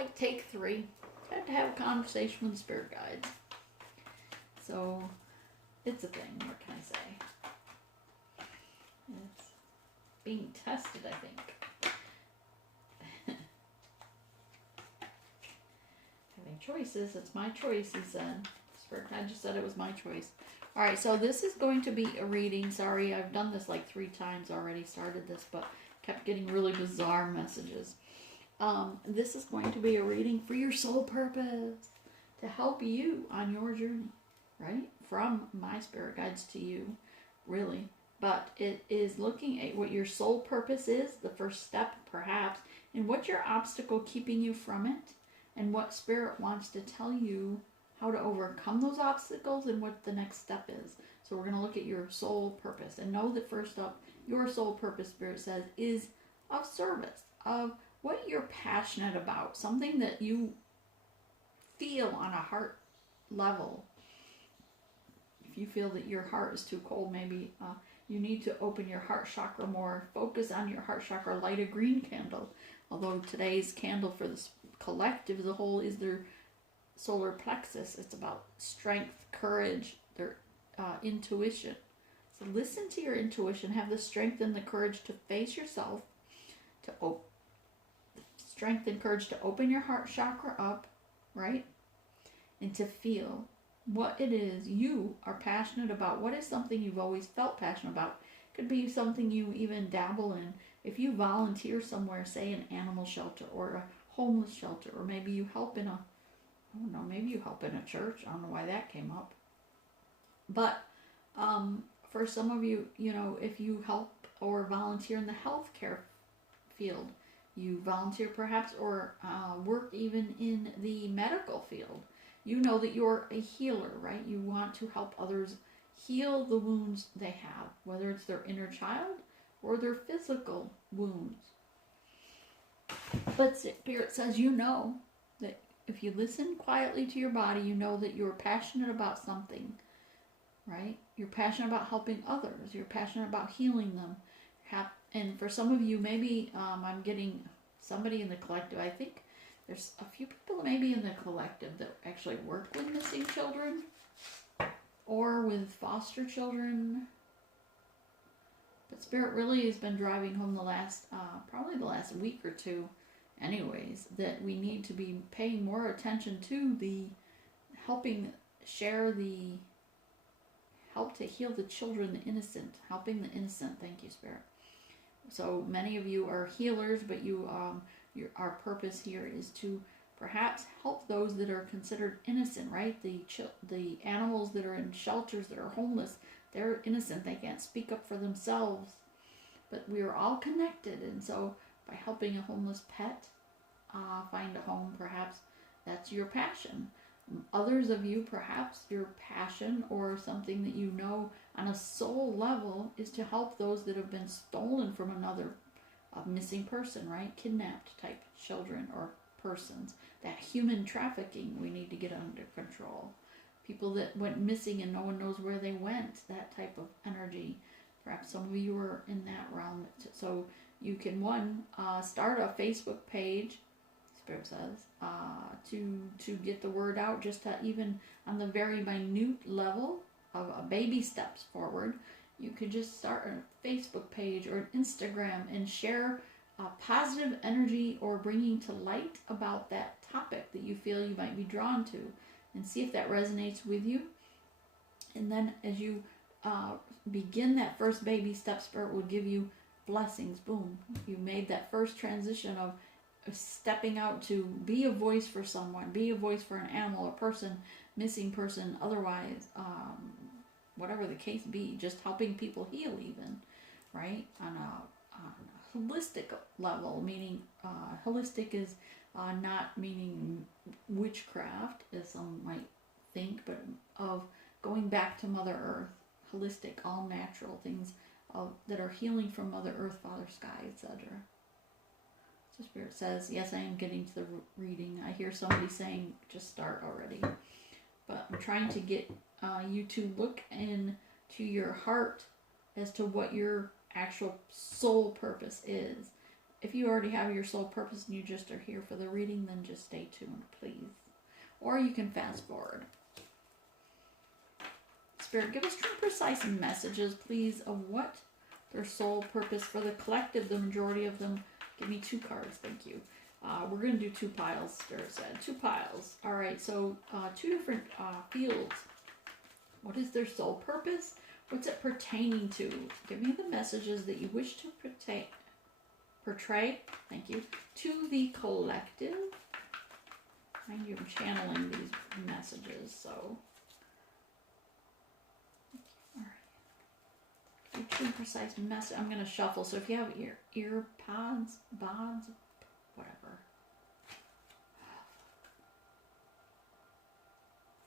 like take 3. I had to have a conversation with the spirit guides. So, it's a thing. What can I say? It's being tested, I think. Having choices. It's my choice, he said. Spirit guide just said it was my choice. Alright, so this is going to be a reading. Sorry, I've done this like 3 times already. Started this, but kept getting really bizarre messages. This is going to be a reading for your soul purpose, to help you on your journey, right? From my spirit guides to you, really. But it is looking at what your soul purpose is, the first step perhaps, and what's your obstacle keeping you from it, and what spirit wants to tell you how to overcome those obstacles and what the next step is. So we're going to look at your soul purpose, and know that first up, your soul purpose, spirit says, is of service, of what you're passionate about, something that you feel on a heart level. If you feel that your heart is too cold, maybe you need to open your heart chakra more. Focus on your heart chakra. Light a green candle. Although today's candle for this collective as a whole is their solar plexus. It's about strength, courage, their intuition. So listen to your intuition. Have the strength and the courage to face yourself, to strength and courage to open your heart chakra up, right? And to feel what it is you are passionate about. What is something you've always felt passionate about? Could be something you even dabble in. If you volunteer somewhere, say an animal shelter or a homeless shelter, or maybe you help in maybe you help in a church. I don't know why that came up. But for some of you, if you help or volunteer in the healthcare field, you volunteer perhaps, or work even in the medical field, you know that you're a healer, right? You want to help others heal the wounds they have, whether it's their inner child or their physical wounds. But Spirit says that if you listen quietly to your body, you know that you're passionate about something, right? You're passionate about helping others. You're passionate about healing them. And for some of you, maybe I'm getting somebody in the collective. I think there's a few people maybe in the collective that actually work with missing children or with foster children. But Spirit really has been driving home probably the last week or 2 anyways, that we need to be paying more attention to the help to heal the children, the innocent, helping the innocent. Thank you, Spirit. So many of you are healers, but our purpose here is to perhaps help those that are considered innocent, right? The animals that are in shelters that are homeless, they're innocent. They can't speak up for themselves. But we are all connected, and so by helping a homeless pet find a home, perhaps that's your passion. Others of you, perhaps your passion or something that you know on a soul level is to help those that have been stolen from another missing person, right? Kidnapped type children or persons. That human trafficking we need to get under control. People that went missing and no one knows where they went, that type of energy. Perhaps some of you are in that realm. So you can, start a Facebook page, Spirit says, to get the word out, just to even on the very minute level of baby steps forward. You could just start a Facebook page or an Instagram and share positive energy or bringing to light about that topic that you feel you might be drawn to, and see if that resonates with you. And then as you begin that first baby step, Spirit will give you blessings. Boom. You made that first transition of stepping out to be a voice for someone, be a voice for an animal, a person, missing person, otherwise, whatever the case be, just helping people heal even, right? On a holistic level, meaning holistic is not meaning witchcraft, as some might think, but of going back to Mother Earth, holistic, all natural things that are healing from Mother Earth, Father Sky, etc. So Spirit says, yes, I am getting to the reading. I hear somebody saying, just start already. But I'm trying to get you to look into your heart as to what your actual soul purpose is. if you already have your soul purpose and you just are here for the reading, then just stay tuned, please. Or you can fast forward. Spirit, give us true, precise messages, please, of what their soul purpose for the collective, the majority of them. Give me 2 cards, thank you. We're going to do 2 piles, Spirit said. 2 piles. All right, so 2 different fields. What is their soul purpose? What's it pertaining to? Give me the messages that you wish to portray, thank you, to the collective. Mind you, I'm channeling these messages, so. All right. True, precise message. I'm going to shuffle, so if you have ear pods, whatever.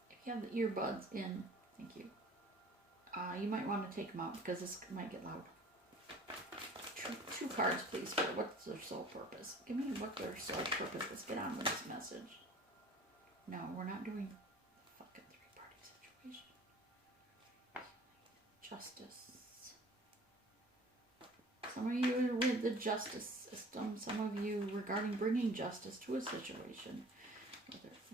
If you have the earbuds in, thank you. You might want to take them out because this might get loud. 2 cards, please. For what's their soul purpose? Give me what their soul purpose. Let's get on with this message. No, we're not doing fucking 3-party situation. Justice. Some of you are with the justice system. Some of you regarding bringing justice to a situation.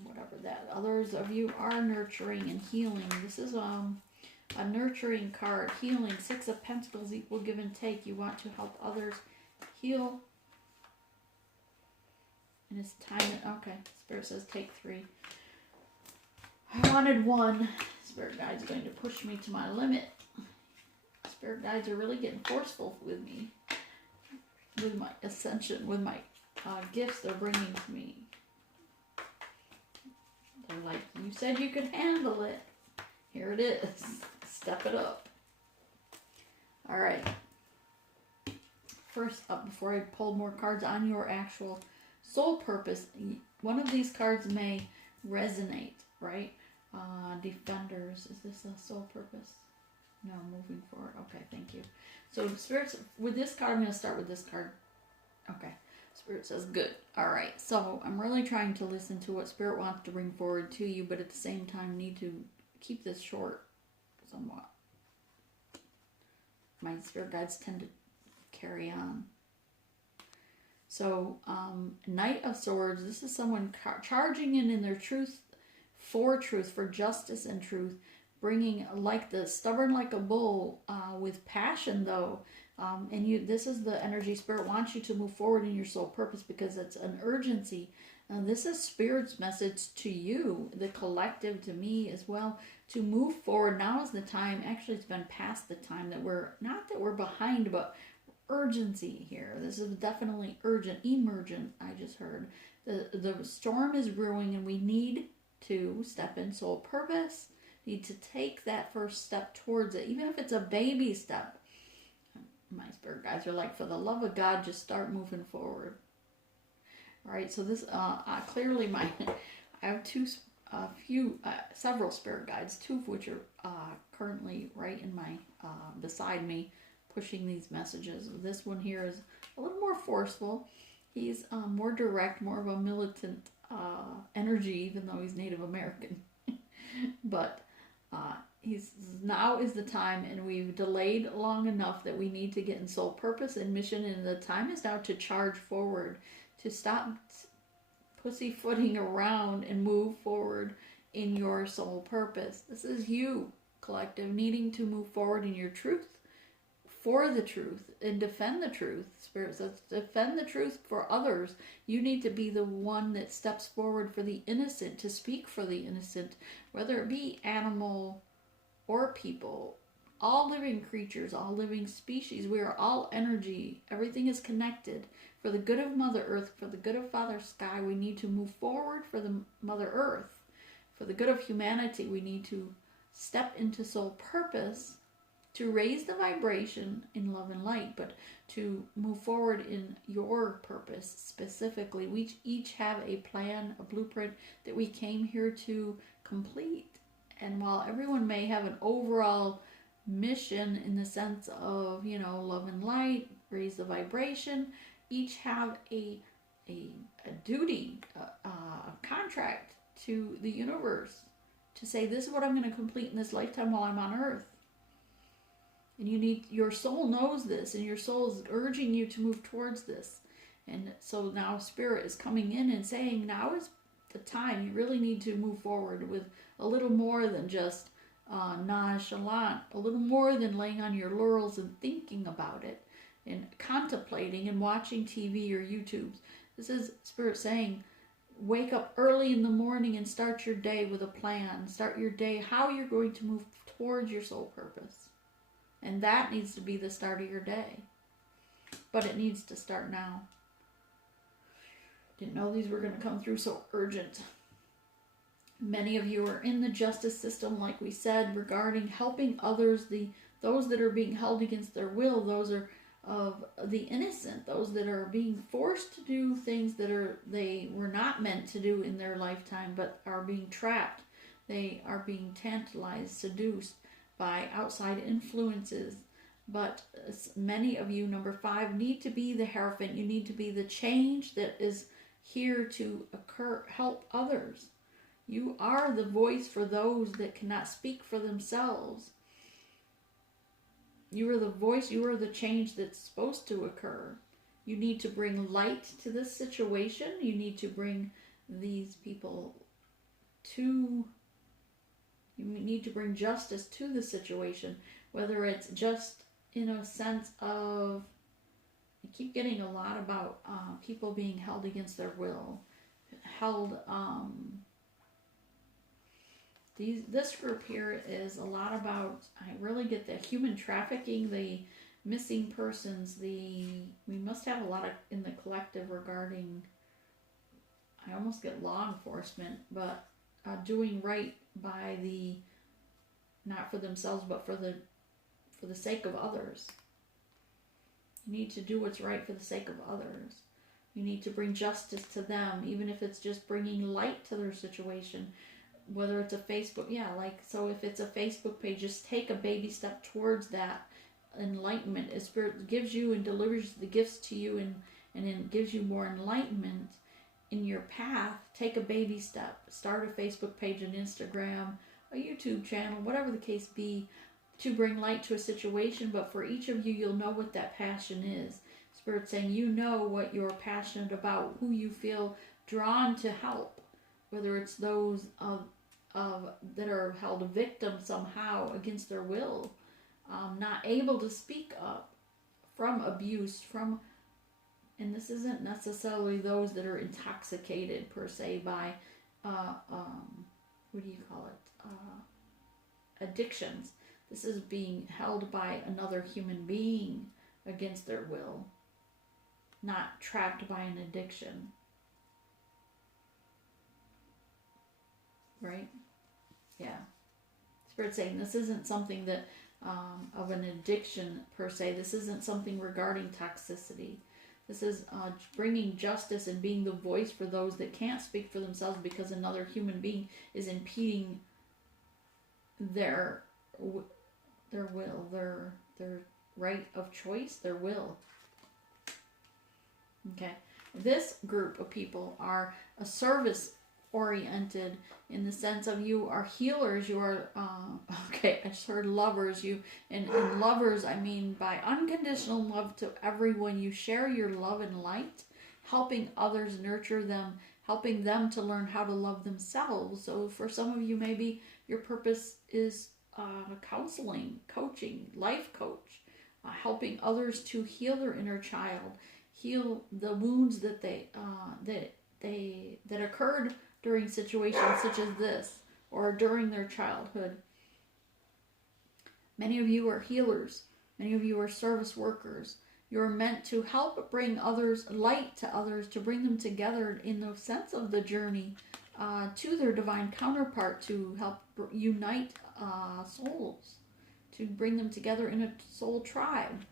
Whatever that. Others of you are nurturing and healing. This is a nurturing card. Healing. 6 of Pentacles, equal give and take. You want to help others heal. And it's time. Okay. Spirit says take 3. I wanted 1. Spirit guide's going to push me to my limit. Spirit guides are really getting forceful with me. With my ascension. With my gifts they're bringing to me. They're like, you said you could handle it. Here it is. Step it up. All right. First up, before I pull more cards on your actual soul purpose, one of these cards may resonate, right? Defenders. Is this a soul purpose? No, moving forward. Okay, thank you. So spirits, with this card, I'm going to start with this card. Okay. Spirit says good. All right. So I'm really trying to listen to what Spirit wants to bring forward to you, but at the same time need to keep this short somewhat. My spirit guides tend to carry on. So, Knight of Swords, this is someone charging in their truth, for justice and truth, bringing like the stubborn like a bull, with passion though. And this is the energy Spirit wants you to move forward in your soul purpose because it's an urgency. This is Spirit's message to you, the collective, to me as well, to move forward. Now is the time. Actually, it's been past the time that we're, not that we're behind, but urgency here. This is definitely urgent, emergent, I just heard. The storm is brewing and we need to step in soul purpose, need to take that first step towards it, even if it's a baby step. My spirit guides are like, for the love of God, just start moving forward. All right, so this clearly I have several spirit guides, 2 of which are currently right in my beside me, pushing these messages. This one here is a little more forceful. He's more direct, more of a militant energy, even though he's Native American. But now is the time, and we've delayed long enough that we need to get in soul purpose and mission, and the time is now to charge forward, to stop pussyfooting around and move forward in your soul purpose. This is you, collective, needing to move forward in your truth, for the truth, and defend the truth. Spirit says, defend the truth for others. You need to be the one that steps forward for the innocent, to speak for the innocent, whether it be animal or people, all living creatures, all living species. We are all energy. Everything is connected. For the good of Mother Earth, for the good of Father Sky, we need to move forward for the Mother Earth. For the good of humanity, we need to step into soul purpose to raise the vibration in love and light, but to move forward in your purpose specifically. We each have a plan, a blueprint that we came here to complete. And while everyone may have an overall mission in the sense of, love and light, raise the vibration, each have a duty, a contract to the universe to say, this is what I'm going to complete in this lifetime while I'm on Earth. And your soul knows this, and your soul is urging you to move towards this. And so now Spirit is coming in and saying, now is the time. You really need to move forward with a little more than just nonchalant, a little more than laying on your laurels and thinking about it and contemplating and watching TV or YouTubes. This is Spirit saying, wake up early in the morning and start your day with a plan. Start your day how you're going to move towards your soul purpose. And that needs to be the start of your day. But it needs to start now. Didn't know these were going to come through so urgent. Many of you are in the justice system, like we said, regarding helping others, those that are being held against their will, those are of the innocent, those that are being forced to do things that they were not meant to do in their lifetime, but are being trapped. They are being tantalized, seduced by outside influences. But many of you, number 5, need to be the Hierophant. You need to be the change that is here to occur, help others. You are the voice for those that cannot speak for themselves. You are the voice, you are the change that's supposed to occur. You need to bring light to this situation. You need to bring these people to, you need to bring justice to the situation, whether it's just in a sense of, I keep getting a lot about people being held against their will, held, this group here is a lot about, I really get the human trafficking, the missing persons, we must have a lot of in the collective regarding, I almost get law enforcement, but doing right by the, not for themselves, but for the sake of others. You need to do what's right for the sake of others. You need to bring justice to them, even if it's just bringing light to their situation. Whether it's a Facebook, so if it's a Facebook page, just take a baby step towards that enlightenment. As Spirit gives you and delivers the gifts to you and then gives you more enlightenment in your path, take a baby step. Start a Facebook page, an Instagram, a YouTube channel, whatever the case be, to bring light to a situation. But for each of you, you'll know what that passion is. Spirit saying, you know what you're passionate about, who you feel drawn to help, whether it's those that are held a victim somehow against their will, not able to speak up from abuse, and this isn't necessarily those that are intoxicated per se by, what do you call it, addictions. This is being held by another human being against their will, not trapped by an addiction. Right? Yeah. Spirit saying this isn't something that of an addiction per se. This isn't something regarding toxicity. This is bringing justice and being the voice for those that can't speak for themselves because another human being is impeding their will, their right of choice, their will. Okay. This group of people are a service oriented in the sense of you are healers, you are I just heard lovers, and lovers I mean by unconditional love to everyone. You share your love and light, helping others, nurture them, helping them to learn how to love themselves. So for some of you, maybe your purpose is counseling, coaching, life coach, helping others to heal their inner child, heal the wounds that that occurred during situations such as this, or during their childhood. Many of you are healers. Many of you are service workers. You're meant to help bring others, light to others, to bring them together in the sense of the journey to their divine counterpart, to help unite souls, to bring them together in a soul tribe.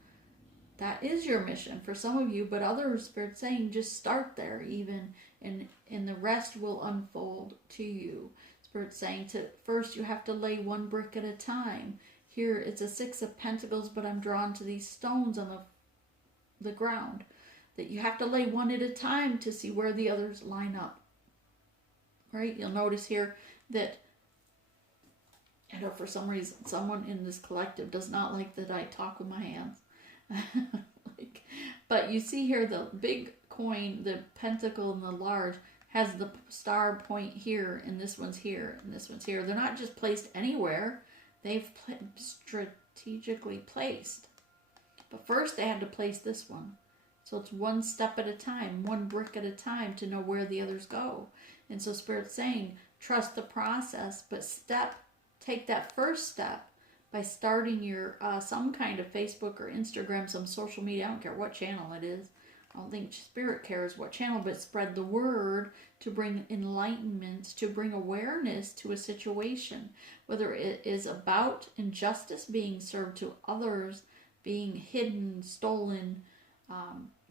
That is your mission for some of you, but others, Spirit saying, just start there even, and the rest will unfold to you. Spirit saying, first you have to lay one brick at a time. Here it's a 6 of Pentacles, but I'm drawn to these stones on the ground, that you have to lay one at a time to see where the others line up. Right? You'll notice here that, I know for some reason, someone in this collective does not like that I talk with my hands. But you see here the big coin, the pentacle and the large, has the star point here, and this one's here, and this one's here. They're not just placed anywhere. They've strategically placed. But first they had to place this one. So it's one step at a time, one brick at a time to know where the others go. And so Spirit's saying, trust the process, but take that first step by starting your some kind of Facebook or Instagram, some social media. I don't care what channel it is. I don't think Spirit cares what channel, but spread the word to bring enlightenment, to bring awareness to a situation, whether it is about injustice being served to others, being hidden, stolen,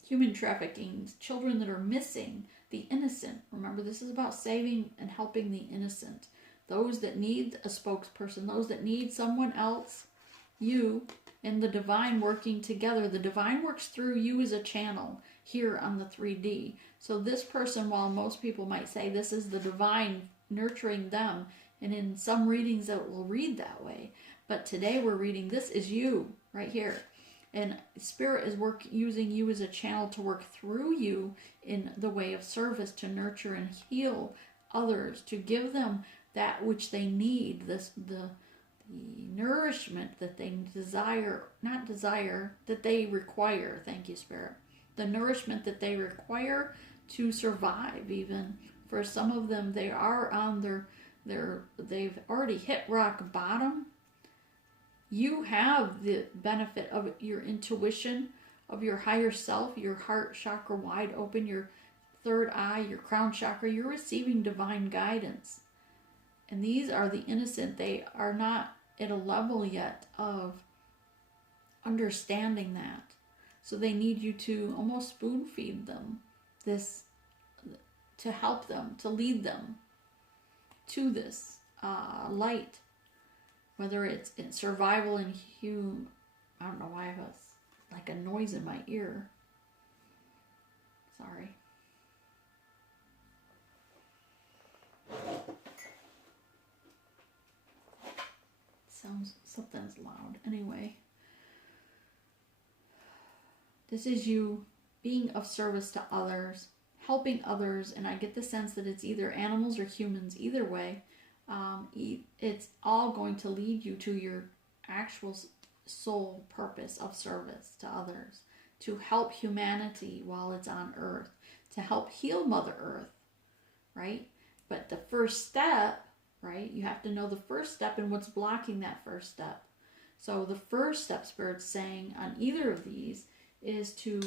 human trafficking, children that are missing, the innocent. Remember, this is about saving and helping the innocent. Those that need a spokesperson, those that need someone else, you and the divine working together. The divine works through you as a channel here on the 3D. So this person, while most people might say this is the divine nurturing them, and in some readings it will read that way, but today we're reading this is you right here. And Spirit is using you as a channel to work through you in the way of service, to nurture and heal others, to give them that which they need, the nourishment that they that they require. Thank you, Spirit. The nourishment that they require to survive. Even for some of them, they are on they've already hit rock bottom. You have the benefit of your intuition, of your higher self, your heart chakra wide open, your third eye, your crown chakra. You're receiving divine guidance. And these are the innocent. They are not at a level yet of understanding that. So they need you to almost spoon feed them this, to help them, to lead them to this light. Whether it's in survival and I don't know why I have like a noise in my ear. Sorry. Something's loud. Anyway. This is you being of service to others, helping others, and I get the sense that it's either animals or humans. Either way, it's all going to lead you to your actual soul purpose of service to others, to help humanity while it's on Earth, to help heal Mother Earth, right? But the first step, right, you have to know the first step and what's blocking that first step. So the first step, Spirit's saying on either of these is to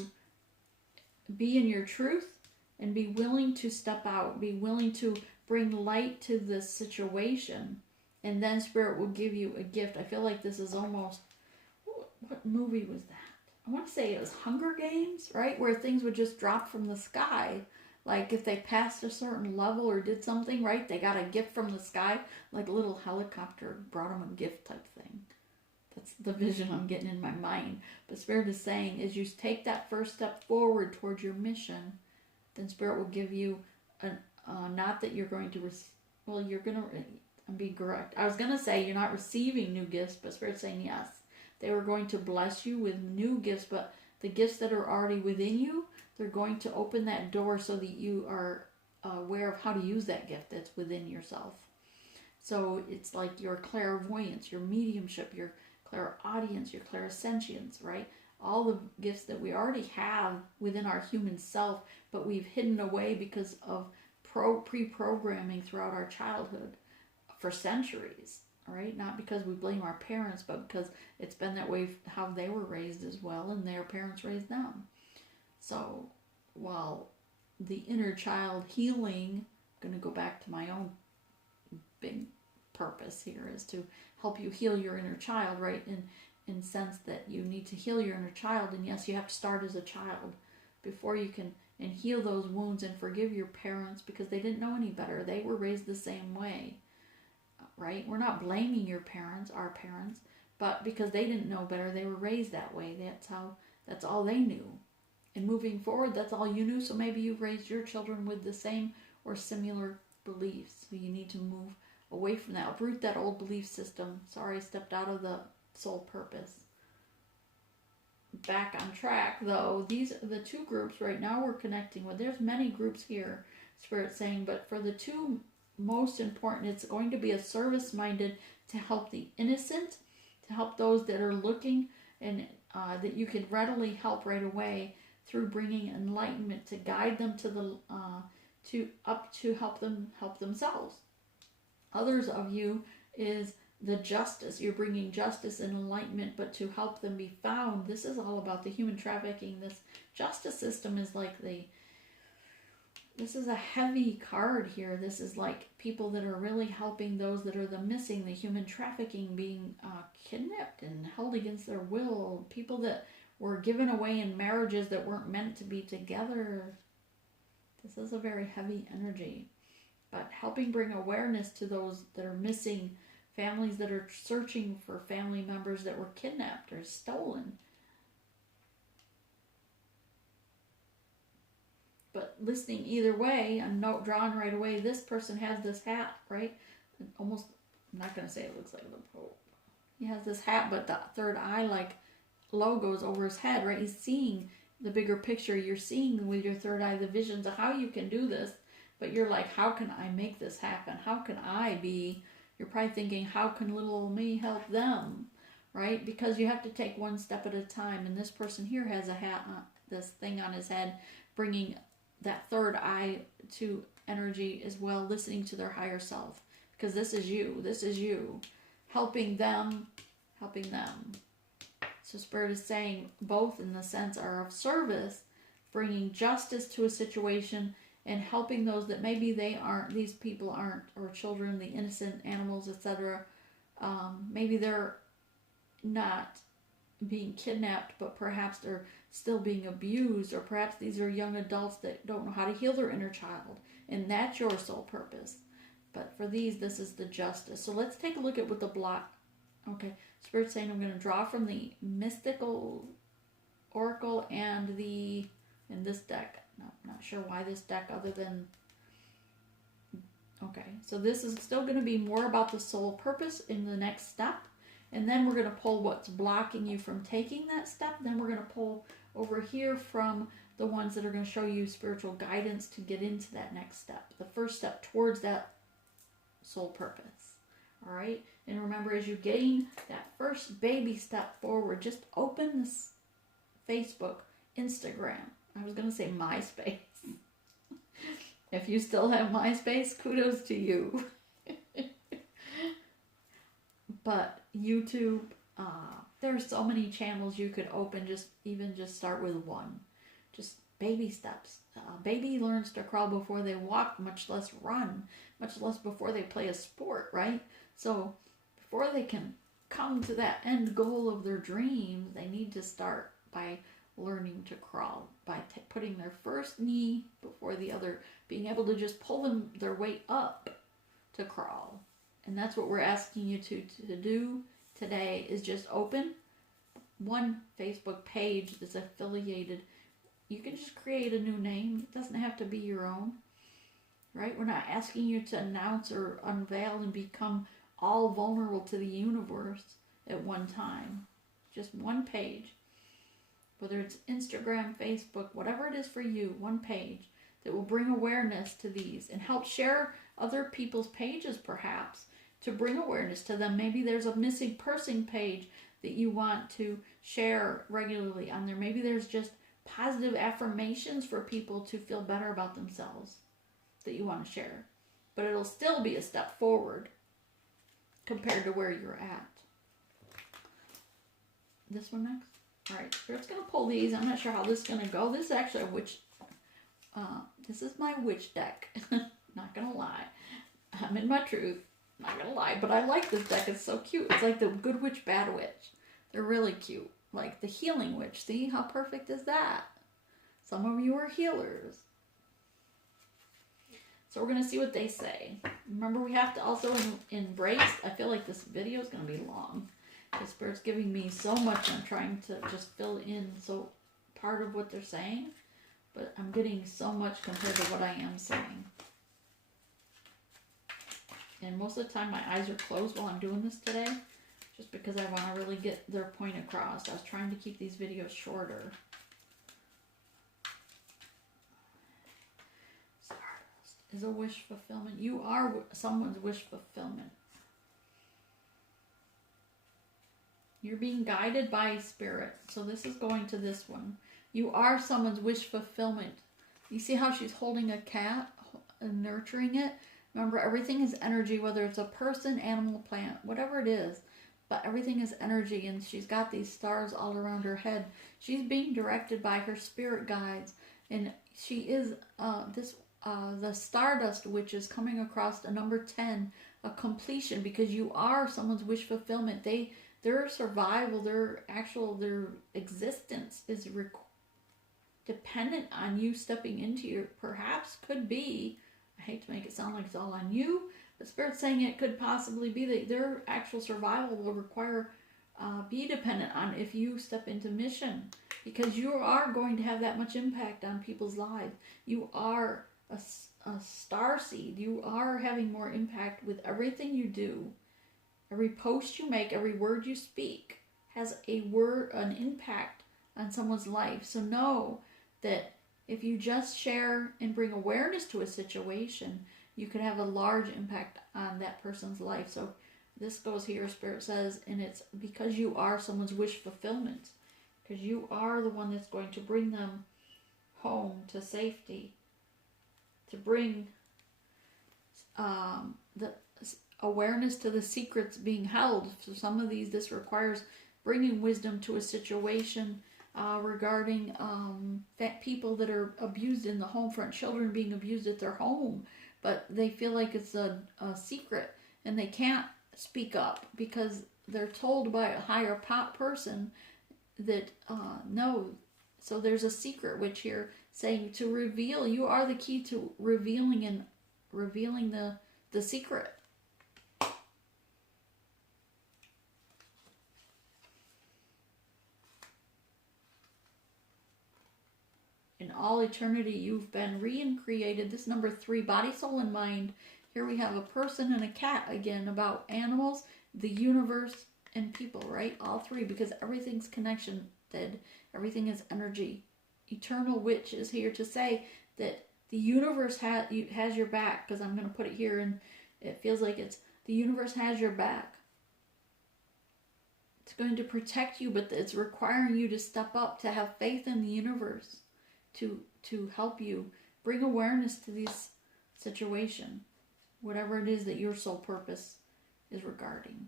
be in your truth and be willing to step out, be willing to bring light to this situation, and then Spirit will give you a gift. I feel like this is almost, what movie was that? I want to say it was Hunger Games, right? Where things would just drop from the sky. Like if they passed a certain level or did something, right? They got a gift from the sky, like a little helicopter brought them a gift type thing. That's the vision I'm getting in my mind. But Spirit is saying, as you take that first step forward towards your mission, then Spirit will give you not that you're going to you're going to, I'm being correct. I was going to say you're not receiving new gifts, but Spirit's saying yes. They were going to bless you with new gifts, but the gifts that are already within you, they're going to open that door so that you are aware of how to use that gift that's within yourself. So it's like your clairvoyance, your mediumship, your clairaudience, your clairsentience, right? All the gifts that we already have within our human self, but we've hidden away because of pre-programming throughout our childhood for centuries, right? Not because we blame our parents, but because it's been that way how they were raised as well, and their parents raised them. So while the inner child healing, I'm going to go back to my own big purpose here, is to help you heal your inner child, right? In sense that you need to heal your inner child, and yes, you have to start as a child before you can and heal those wounds and forgive your parents because they didn't know any better. They were raised the same way, right? We're not blaming your parents, our parents, but because they didn't know better, they were raised that way. That's all they knew. And moving forward, that's all you knew. So maybe you've raised your children with the same or similar beliefs. So you need to move away from that. Uproot that old belief system. Sorry, I stepped out of the soul purpose. back on track, though, these are the two groups right now we're connecting with. There's many groups here, Spirit's saying, but for the two most important, it's going to be a service-minded to help the innocent, to help those that are looking, and that you can readily help right away through bringing enlightenment to guide them to the to help them help themselves. Others of you is the justice. You're bringing justice and enlightenment, but to help them be found. This is all about the human trafficking. This justice system is like this is a heavy card here. This is like people that are really helping those that are the missing, the human trafficking, being kidnapped and held against their will, people that were given away in marriages that weren't meant to be together. This is a very heavy energy. But helping bring awareness to those that are missing, families that are searching for family members that were kidnapped or stolen. But listening either way, a note drawn right away, this person has this hat, right? Almost, I'm not going to say it looks like the Pope. He has this hat, but the third eye like logos over his head, right? He's seeing the bigger picture. You're seeing with your third eye the visions of how you can do this, but you're like, how can I make this happen? How can I be? You're probably thinking, how can little old me help them, right? Because you have to take one step at a time. And this person here has a hat, this thing on his head, bringing that third eye to energy as well, listening to their higher self. Because this is you, helping them, helping them. So Spirit is saying both in the sense are of service, bringing justice to a situation and helping those that maybe these people aren't, or children, the innocent animals, etc. Maybe they're not being kidnapped, but perhaps they're still being abused, or perhaps these are young adults that don't know how to heal their inner child, and that's your sole purpose. But for these, this is the justice. So let's take a look at what the block. Okay, Spirit's saying I'm going to draw from the mystical oracle and in this deck. No, I'm not sure why this deck other than... Okay, so this is still going to be more about the soul purpose in the next step. And then we're going to pull what's blocking you from taking that step. Then we're going to pull over here from the ones that are going to show you spiritual guidance to get into that next step. The first step towards that soul purpose. All right? And remember, as you gain that first baby step forward, just open this Facebook, Instagram. I was going to say MySpace. If you still have MySpace, kudos to you. But YouTube, there's so many channels you could open. Just start with one. Just baby steps. Baby learns to crawl before they walk, much less run, much less before they play a sport, right? So before they can come to that end goal of their dreams, they need to start by learning to crawl, by putting their first knee before the other, being able to just pull their weight up to crawl. And that's what we're asking you to do today, is just open one Facebook page that's affiliated. You can just create a new name. It doesn't have to be your own, right? We're not asking you to announce or unveil and become all vulnerable to the universe at one time. Just one page. Whether it's Instagram, Facebook, whatever it is for you, one page that will bring awareness to these and help share other people's pages perhaps to bring awareness to them. Maybe there's a missing person page that you want to share regularly on there. Maybe there's just positive affirmations for people to feel better about themselves that you want to share. But it'll still be a step forward compared to where you're at. This one next? All right, Spirit's going to pull these. I'm not sure how this is going to go. This is actually a witch. This is my witch deck. Not going to lie. I'm in my truth. Not going to lie. But I like this deck. It's so cute. It's like the good witch, bad witch. They're really cute. Like the healing witch. See how perfect is that? Some of you are healers. So we're going to see what they say. Remember, we have to also embrace. I feel like this video is going to be long. The Spirit's giving me so much. I'm trying to just fill in so part of what they're saying. But I'm getting so much compared to what I am saying. And most of the time my eyes are closed while I'm doing this today. just because I want to really get their point across. I was trying to keep these videos shorter. Stardust is a wish fulfillment. You are someone's wish fulfillment. You're being guided by spirit. So this is going to this one. You are someone's wish fulfillment. You see how she's holding a cat and nurturing it? Remember, everything is energy, whether it's a person, animal, plant, whatever it is. But everything is energy, and she's got these stars all around her head. She's being directed by her spirit guides. And she is, the Stardust Witch is coming across a number 10, a completion, because you are someone's wish fulfillment. Their survival, their existence is dependent on you stepping into your, perhaps could be, I hate to make it sound like it's all on you, but Spirit's saying it could possibly be that their actual survival will require, be dependent on if you step into mission, because you are going to have that much impact on people's lives. You are a star seed. You are having more impact with everything you do. Every post you make, every word you speak has an impact on someone's life. So know that if you just share and bring awareness to a situation, you can have a large impact on that person's life. So this goes here, Spirit says, and it's because you are someone's wish fulfillment. Because you are the one that's going to bring them home to safety. To bring the awareness to the secrets being held. So some of this requires bringing wisdom to a situation regarding people that are abused in the home front, children being abused at their home, but they feel like it's a secret and they can't speak up because they're told by a higher person that no. So there's a secret witch here saying to reveal. You are the key to revealing the secret. In all eternity, you've been re-created. This number 3, body, soul, and mind. Here we have a person and a cat again, about animals, the universe, and people, right? All 3, because everything's connected. Everything is energy. Eternal Witch is here to say that the universe has your back, because I'm going to put it here, and it feels like the universe has your back. It's going to protect you, but it's requiring you to step up, to have faith in the universe. To help you bring awareness to this situation, whatever it is that your soul purpose is regarding.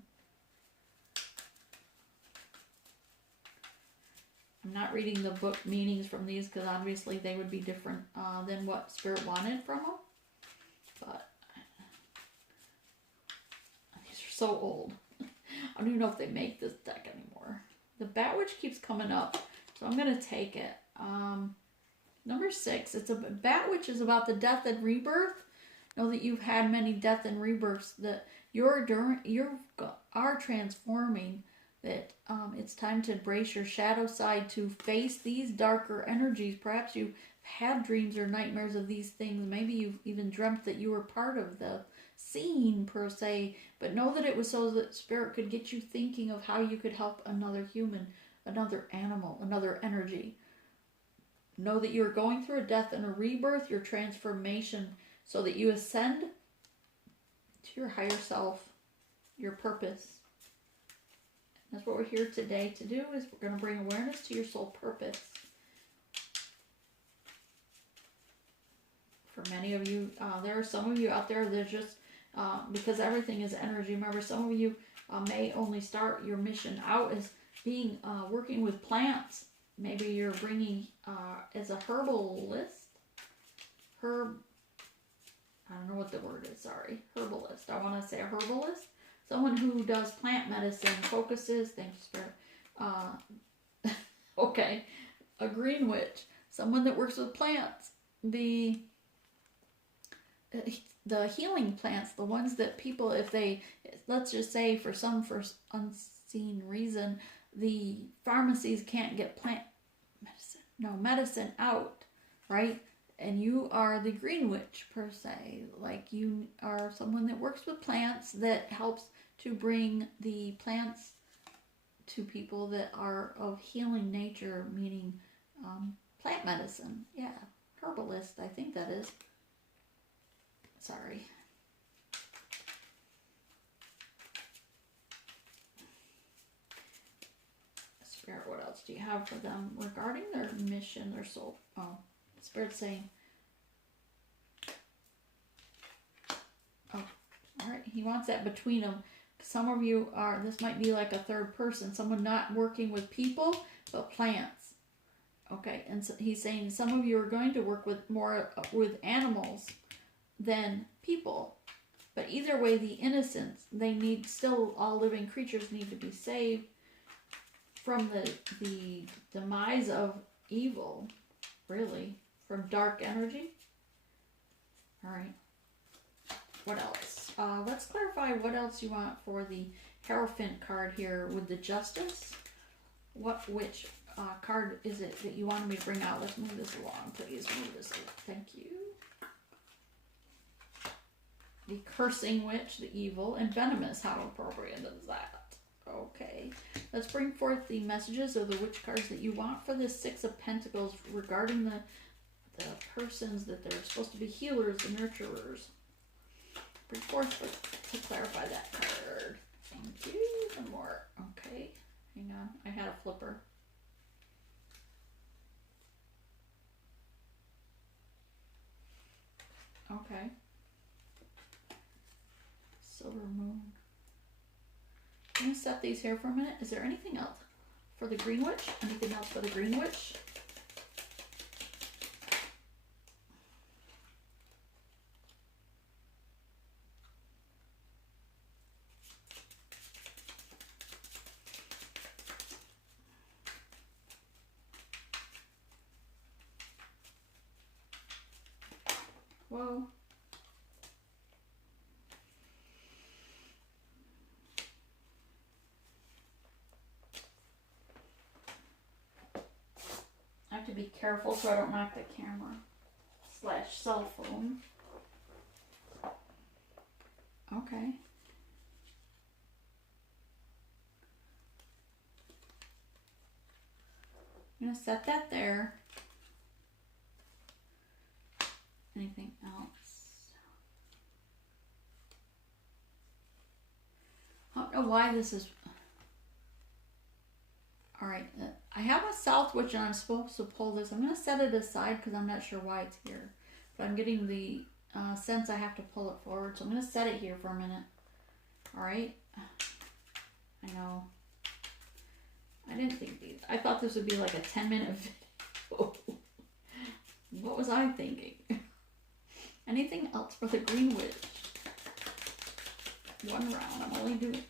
I'm not reading the book meanings from these because obviously they would be different than what Spirit wanted from them. But these are so old. I don't even know if they make this deck anymore. The Bat Witch keeps coming up, so I'm going to take it. Number 6, it's a Bat Witch is about the death and rebirth. Know that you've had many death and rebirths, that you are transforming, that it's time to embrace your shadow side, to face these darker energies. Perhaps you've had dreams or nightmares of these things. Maybe you've even dreamt that you were part of the scene per se, but know that it was so that Spirit could get you thinking of how you could help another human, another animal, another energy. Know that you're going through a death and a rebirth, your transformation, so that you ascend to your higher self, your purpose. That's what we're here today to do, is we're going to bring awareness to your soul purpose. For many of you, there are some of you out there that just, because everything is energy. Remember, some of you may only start your mission out as being, working with plants. Maybe you're bringing, as a herbalist, I don't know what the word is, sorry, herbalist. I want to say a herbalist. Someone who does plant medicine, focuses, thank you, Spirit. Okay, a green witch. Someone that works with plants. The healing plants, the ones that people, if they, let's just say for some unseen reason, the pharmacies can't get medicine out, right? And you are the green witch per se. Like, you are someone that works with plants, that helps to bring the plants to people that are of healing nature, meaning plant medicine. Yeah, herbalist, I think that is. Sorry. Spirit, what else do you have for them regarding their mission, their soul? Oh, Spirit's saying, oh, all right, he wants that between them. Some of you are, this might be like a third person, someone not working with people, but plants. Okay, and so he's saying some of you are going to work with more with animals than people. But either way, the innocents, they need, still all living creatures need to be saved from the demise of evil, really, from dark energy. All right. What else? Let's clarify what else you want for the Hierophant card here with the Justice. Which card is it that you wanted me to bring out? Let's move this along. Please move this along. Thank you. The Cursing Witch, the Evil, and Venomous. How appropriate is that? Okay. Let's bring forth the messages of the witch cards that you want for the Six of Pentacles regarding the persons that they're supposed to be healers and nurturers. Bring forth to clarify that card. Thank you. And more. Okay. Hang on. I had a flipper. Okay. Silver Moon. I'm going to set these here for a minute. Is there anything else for the Green Witch? Anything else for the Green Witch? Whoa. I have to be careful so I don't knock the camera / cell phone. Okay. I'm going to set that there. Anything else? I don't know why this is... Alright, I have a South Witch and I'm supposed to pull this. I'm going to set it aside because I'm not sure why it's here. But I'm getting the sense I have to pull it forward. So I'm going to set it here for a minute. Alright. I know. I didn't think these... I thought this would be like a 10-minute video. What was I thinking? Anything else for the Green Witch? One round. I'm only doing...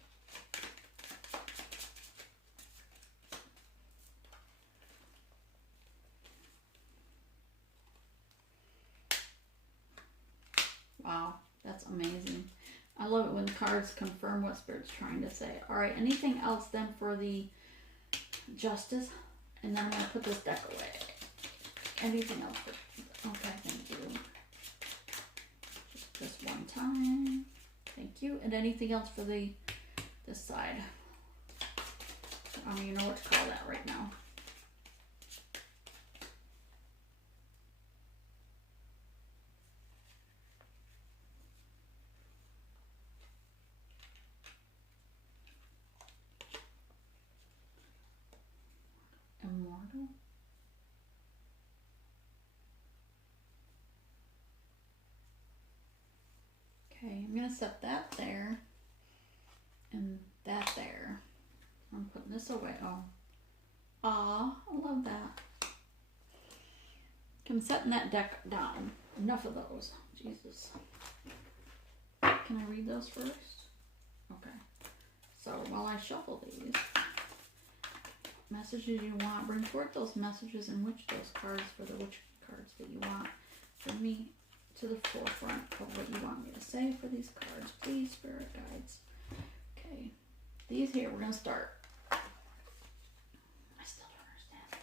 Wow, that's amazing. I love it when cards confirm what Spirit's trying to say. Alright, anything else then for the Justice? And then I'm going to put this deck away. Anything else for... Okay, thank you. Just this one time. Thank you. And anything else for this side? I don't even know what to call that right now. Immortal. Okay, I'm going to set that there and that there. I'm putting this away. Oh, aw, I love that. I'm setting that deck down. Enough of those. Jesus. Can I read those first? Okay. So while I shuffle these, messages you want, bring forth those messages and witch those cards for the witch cards that you want. Bring me to the forefront of what you want me to say for these cards. Please, Spirit Guides. Okay. These here, we're going to start. I still don't understand this.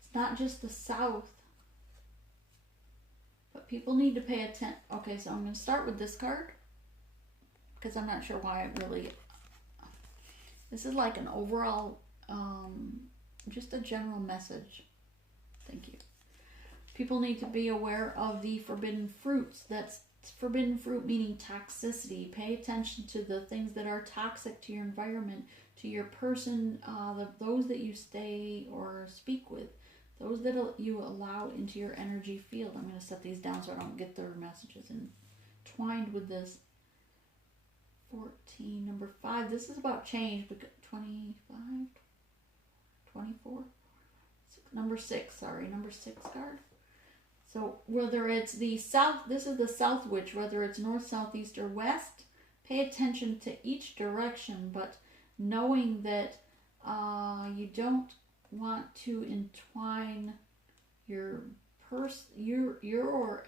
It's not just the South. But people need to pay attention. Okay, so I'm going to start with this card. because I'm not sure why it really... This is like an overall, just a general message. Thank you. People need to be aware of the forbidden fruits. That's forbidden fruit meaning toxicity. Pay attention to the things that are toxic to your environment, to your person, those that you stay or speak with, those that you allow into your energy field. I'm going to set these down so I don't get their messages entwined with this. 14, number 5. This is about change. 25, 24, number 6. Sorry, number 6 card. So whether it's the south, this is the south witch, whether it's north, south, east, or west, pay attention to each direction, but knowing that you don't want to entwine your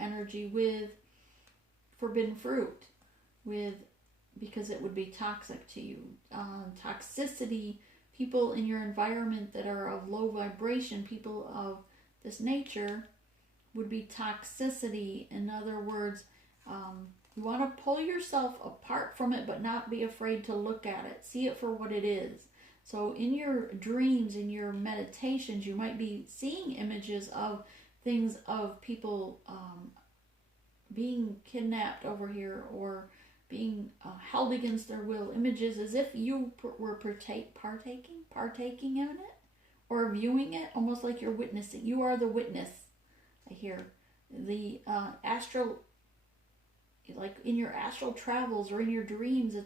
energy with forbidden fruit, because it would be toxic to you. Toxicity, people in your environment that are of low vibration, people of this nature, would be toxicity. In other words, you want to pull yourself apart from it, but not be afraid to look at it. See it for what it is. So in your dreams, in your meditations, you might be seeing images of things of people being kidnapped over here, or being held against their will. Images as if you were partaking in it, or viewing it, almost like you're witnessing. You are the witness. I hear the astral, like in your astral travels or in your dreams,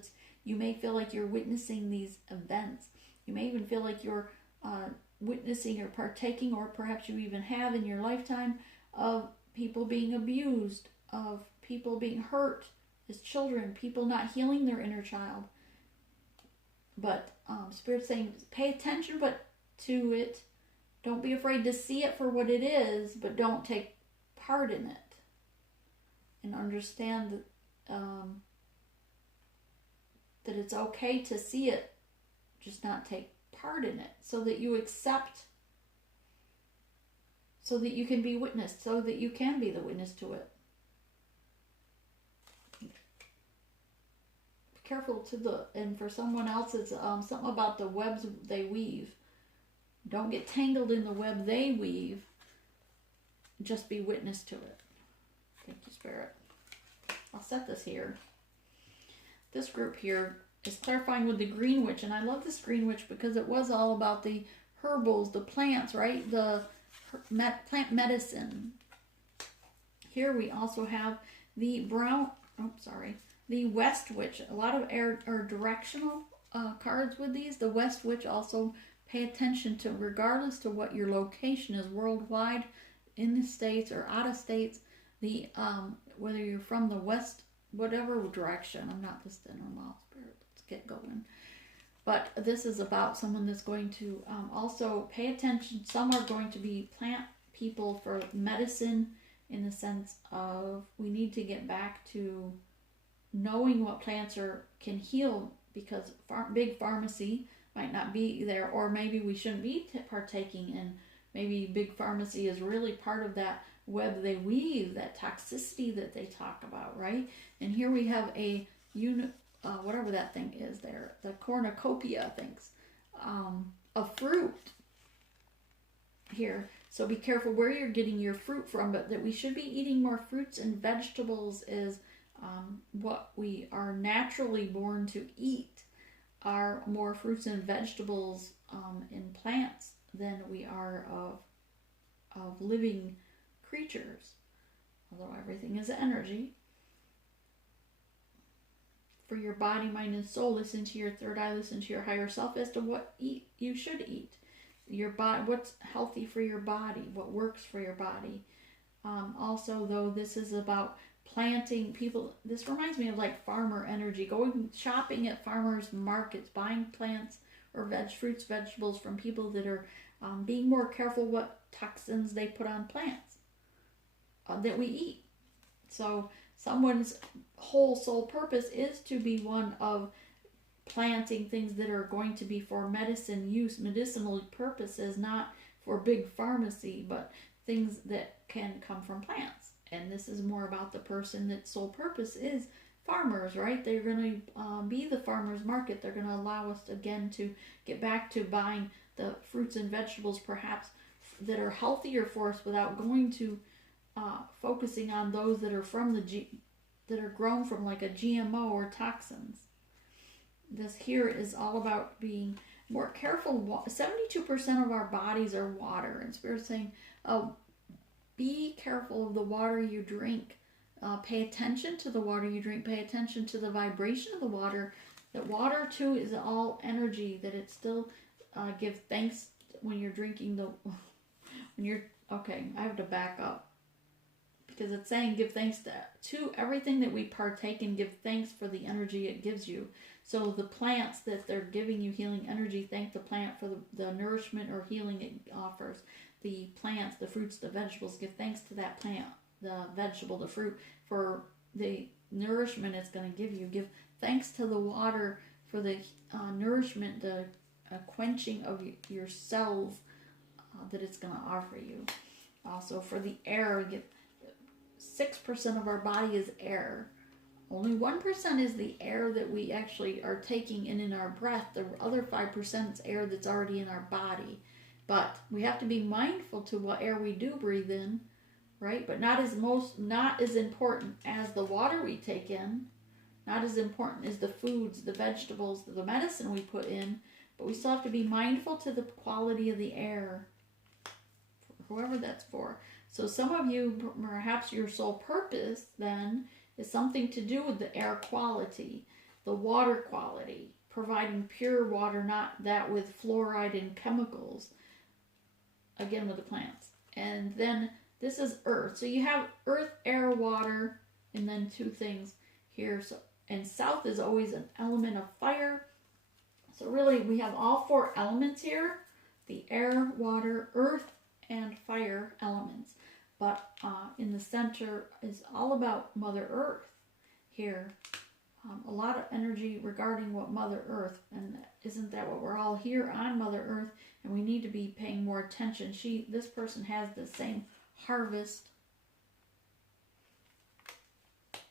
you may feel like you're witnessing these events. You may even feel like you're witnessing or partaking, or perhaps you even have in your lifetime, of people being abused, of people being hurt as children, people not healing their inner child. But Spirit's saying, pay attention to it. Don't be afraid to see it for what it is, but don't take part in it. And understand that it's okay to see it, just not take part in it, so that you accept, so that you can be witnessed, so that you can be the witness to it. Be careful and for someone else, it's something about the webs they weave. Don't get tangled in the web they weave. Just be witness to it. Thank you, Spirit. I'll set this here. This group here is clarifying with the Green Witch, and I love this Green Witch because it was all about the herbals, the plants, right? The plant medicine. Here we also have the the West Witch. A lot of directional cards with these. The West Witch also, pay attention to, regardless to what your location is worldwide, in the States or out of states, whether you're from the West, whatever direction. I'm not listening on all Spirit. Let's get going. But this is about someone that's going to also pay attention. Some are going to be plant people for medicine, in the sense of we need to get back to knowing what plants can heal, because big pharmacy might not be there, or maybe we shouldn't be partaking in. Maybe big pharmacy is really part of that web they weave, that toxicity that they talk about, right? And here we have a whatever that thing is there, the cornucopia things, of fruit here. So be careful where you're getting your fruit from, but that we should be eating more fruits and vegetables is what we are naturally born to eat, are more fruits and vegetables in plants than we are of living creatures, although everything is energy. For your body, mind, and soul, listen to your third eye, listen to your higher self as to what you should eat. Your body, what's healthy for your body, what works for your body. Also, though, this is about planting people. This reminds me of like farmer energy, going shopping at farmers markets, buying plants or fruits, vegetables from people that are being more careful what toxins they put on plants that we eat. So someone's whole sole purpose is to be one of planting things that are going to be for medicinal purposes, not for big pharmacy, but things that can come from plants. And this is more about the person that sole purpose is farmers, right? They're going to be the farmers market. They're going to allow us again to get back to buying the fruits and vegetables perhaps that are healthier for us without going to focusing on those that are from that are grown from like a GMO or toxins. This here is all about being more careful. 72% of our bodies are water, and Spirit's saying, be careful of the water you drink. Pay attention to the water you drink. Pay attention to the vibration of the water. That water too is all energy. That it still give thanks when you're drinking the. When you're okay, I have to back up because it's saying give thanks to everything that we partake in. Give thanks for the energy it gives you. So the plants that they're giving you healing energy, thank the plant for the nourishment or healing it offers. The plants, the fruits, the vegetables, give thanks to that plant, the vegetable, the fruit, for the nourishment it's going to give you. Give thanks to the water for the nourishment, the quenching of your cells that it's going to offer you. Also for the air, 6% of our body is air. Only 1% is the air that we actually are taking in our breath. The other 5% is air that's already in our body. But we have to be mindful to what air we do breathe in, right? But not as important as the water we take in. Not as important as the foods, the vegetables, the medicine we put in. But we still have to be mindful to the quality of the air, whoever that's for. So some of you, perhaps your soul purpose then is something to do with the air quality, the water quality, providing pure water, not that with fluoride and chemicals, again with the plants. And then this is earth. So you have earth, air, water, and then two things here. So, and south is always an element of fire. So really we have all four elements here, the air, water, earth, and fire elements. But in the center is all about Mother Earth here. A lot of energy regarding what Mother Earth, and isn't that what we're all here on Mother Earth, and we need to be paying more attention. This person has the same harvest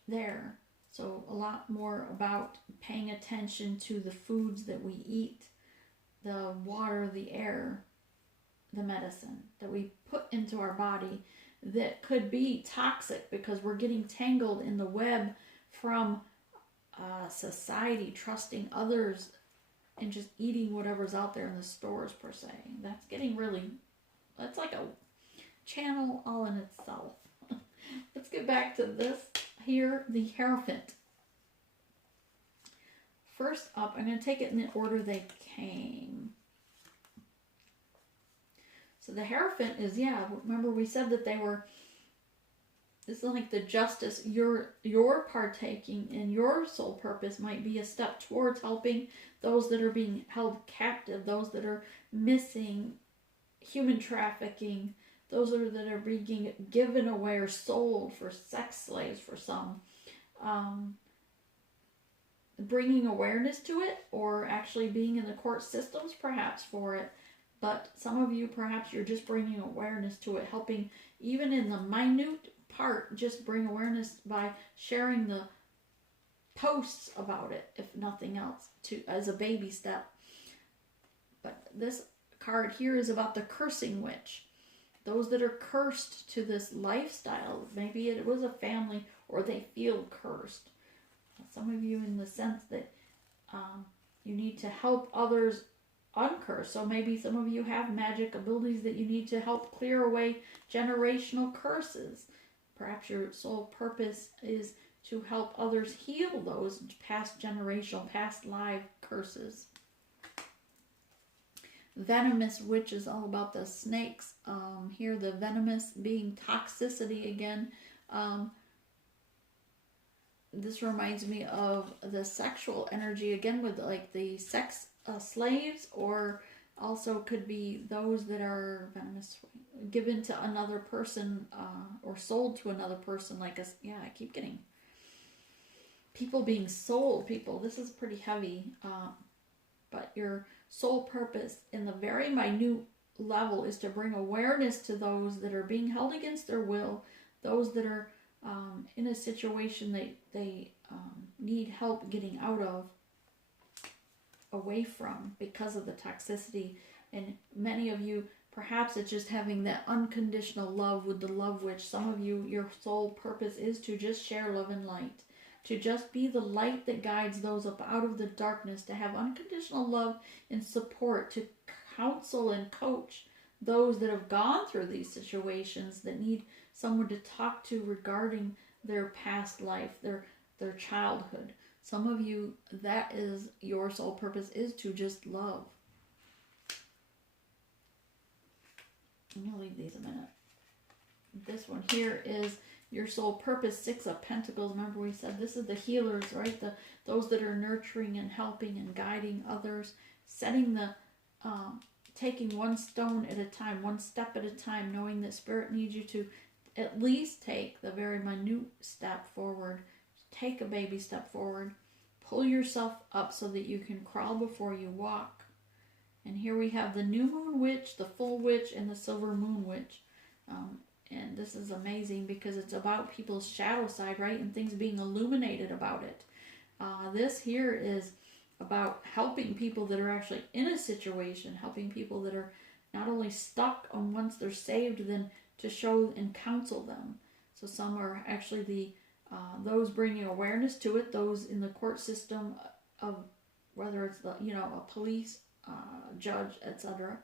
there. So a lot more about paying attention to the foods that we eat, the water, the air, the medicine that we put into our body that could be toxic because we're getting tangled in the web from society, trusting others and just eating whatever's out there in the stores per se. That's like a channel all in itself. Let's get back to this here, the Hierophant. First up, I'm going to take it in the order they came. So the Hierophant is, remember we said that this is like the justice. Your partaking in your soul purpose might be a step towards helping those that are being held captive, those that are missing, human trafficking, those that are being given away or sold for sex slaves for some. Bringing awareness to it, or actually being in the court systems perhaps for it. But some of you, perhaps you're just bringing awareness to it, helping even in the minute part, just bring awareness by sharing the posts about it, if nothing else, as a baby step. But this card here is about the cursing witch. Those that are cursed to this lifestyle, maybe it was a family or they feel cursed. Some of you in the sense that you need to help others uncurse. So maybe some of you have magic abilities that you need to help clear away generational curses. Perhaps your soul purpose is to help others heal those past generational, past life curses. Venomous witch is all about the snakes. Here the venomous being toxicity again. This reminds me of the sexual energy again with like the sex slaves, or also could be those that are venomous, given to another person or sold to another person. Like I keep getting people being sold. This is pretty heavy. But your soul purpose in the very minute level is to bring awareness to those that are being held against their will, those that are in a situation they need help getting out of, away from, because of the toxicity. And many of you, perhaps it's just having that unconditional love with the love witch. Some of you, your sole purpose is to just share love and light, to just be the light that guides those up out of the darkness, to have unconditional love and support, to counsel and coach those that have gone through these situations, that need someone to talk to regarding their past life, their childhood. Some of you, that is your sole purpose, is to just love. I'm going to leave these a minute. This one here is your sole purpose, Six of Pentacles. Remember we said this is the healers, right? Those that are nurturing and helping and guiding others, setting the, taking one stone at a time, one step at a time, knowing that Spirit needs you to at least take the very minute step forward. Take a baby step forward. Pull yourself up so that you can crawl before you walk. And here we have the new moon witch, the full witch, and the silver moon witch. And this is amazing because it's about people's shadow side, right? And things being illuminated about it. This here is about helping people that are actually in a situation, helping people that are not only stuck on once they're saved, then to show and counsel them. So some are actually those bringing awareness to it, those in the court system of whether it's a police, judge, etc.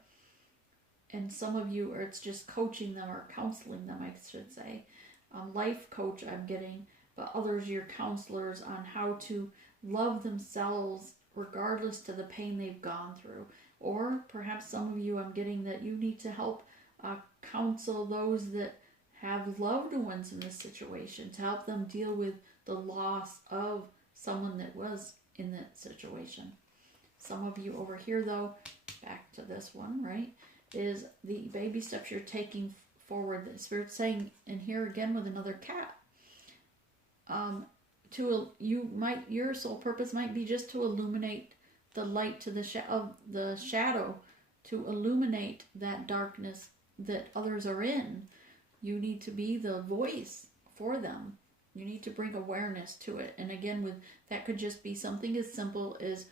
And some of you, or it's just coaching them or counseling them, I should say. Life coach I'm getting, but others you're counselors on how to love themselves regardless to the pain they've gone through. Or perhaps some of you I'm getting that you need to help counsel those that have loved ones in this situation, to help them deal with the loss of someone that was in that situation. Some of you over here, though, back to this one, right, is the baby steps you're taking forward. The Spirit's saying, and here again with another cat, your sole purpose might be just to illuminate the light to the shadow, to illuminate that darkness that others are in. You need to be the voice for them. You need to bring awareness to it. And again, that could just be something as simple as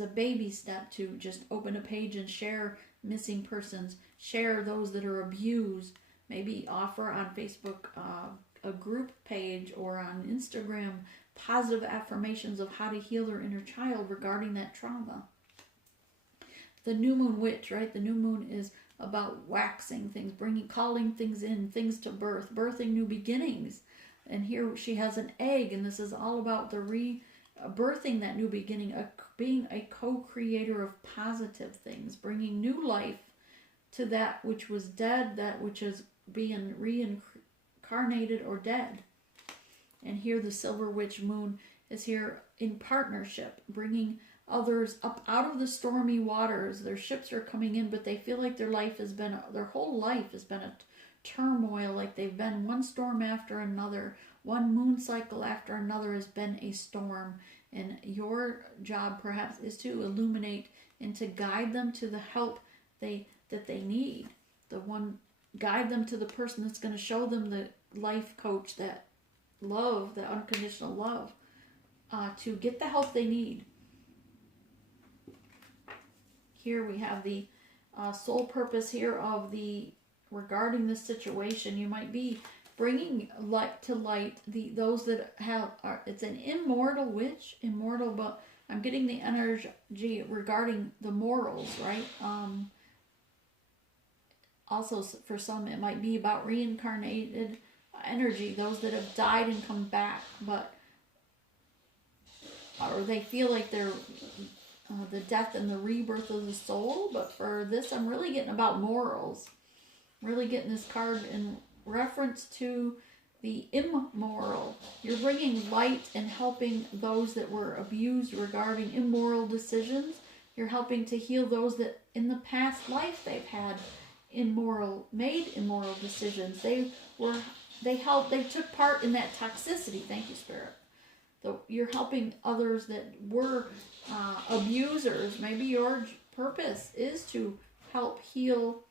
a baby step, to just open a page and share missing persons, share those that are abused, maybe offer on Facebook a group page, or on Instagram positive affirmations of how to heal their inner child regarding that trauma. The new moon witch, right? The new moon is about waxing things, calling things in, things to birthing new beginnings. And here she has an egg, and this is all about the birthing that new beginning, being a co-creator of positive things, bringing new life to that which was dead, that which is being reincarnated or dead. And here the silver witch moon is here in partnership, bringing others up out of the stormy waters. Their ships are coming in, but they feel like their whole life has been a turmoil, like they've been one storm after another, one moon cycle after another has been a storm. And your job perhaps is to illuminate and to guide them to the help that they need. Guide them to the person that's going to show them the life coach, that love, that unconditional love, to get the help they need. Here we have the sole purpose here regarding this situation. You might be bringing light to light those that it's an immortal witch, but I'm getting the energy regarding the morals, right? Also for some it might be about reincarnated energy, those that have died and come back, or they feel like they're the death and the rebirth of the soul. But for this, I'm really getting about morals. Really getting this card in reference to the immoral. You're bringing light and helping those that were abused regarding immoral decisions. You're helping to heal those that in the past life they've had made immoral decisions. They took part in that toxicity. Thank you, Spirit. So you're helping others that were abusers. Maybe your purpose is to help heal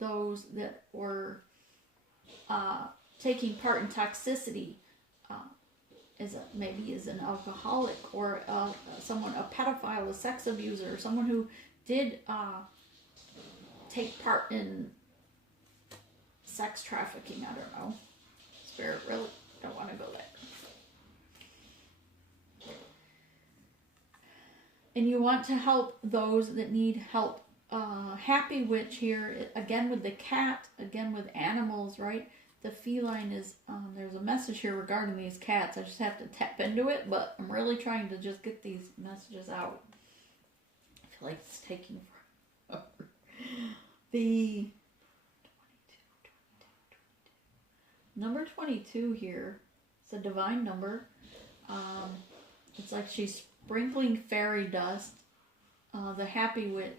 those that were taking part in toxicity. maybe is an alcoholic, or someone, a pedophile, a sex abuser, someone who did take part in sex trafficking. I don't know. Spirit really don't want to go there. And you want to help those that need help. Happy witch here, again with the cat, again with animals, right? The feline is, there's a message here regarding these cats. I just have to tap into it, but I'm really trying to just get these messages out. I feel like it's taking forever. The number 22 here, it's a divine number. It's like she's sprinkling fairy dust. The happy witch.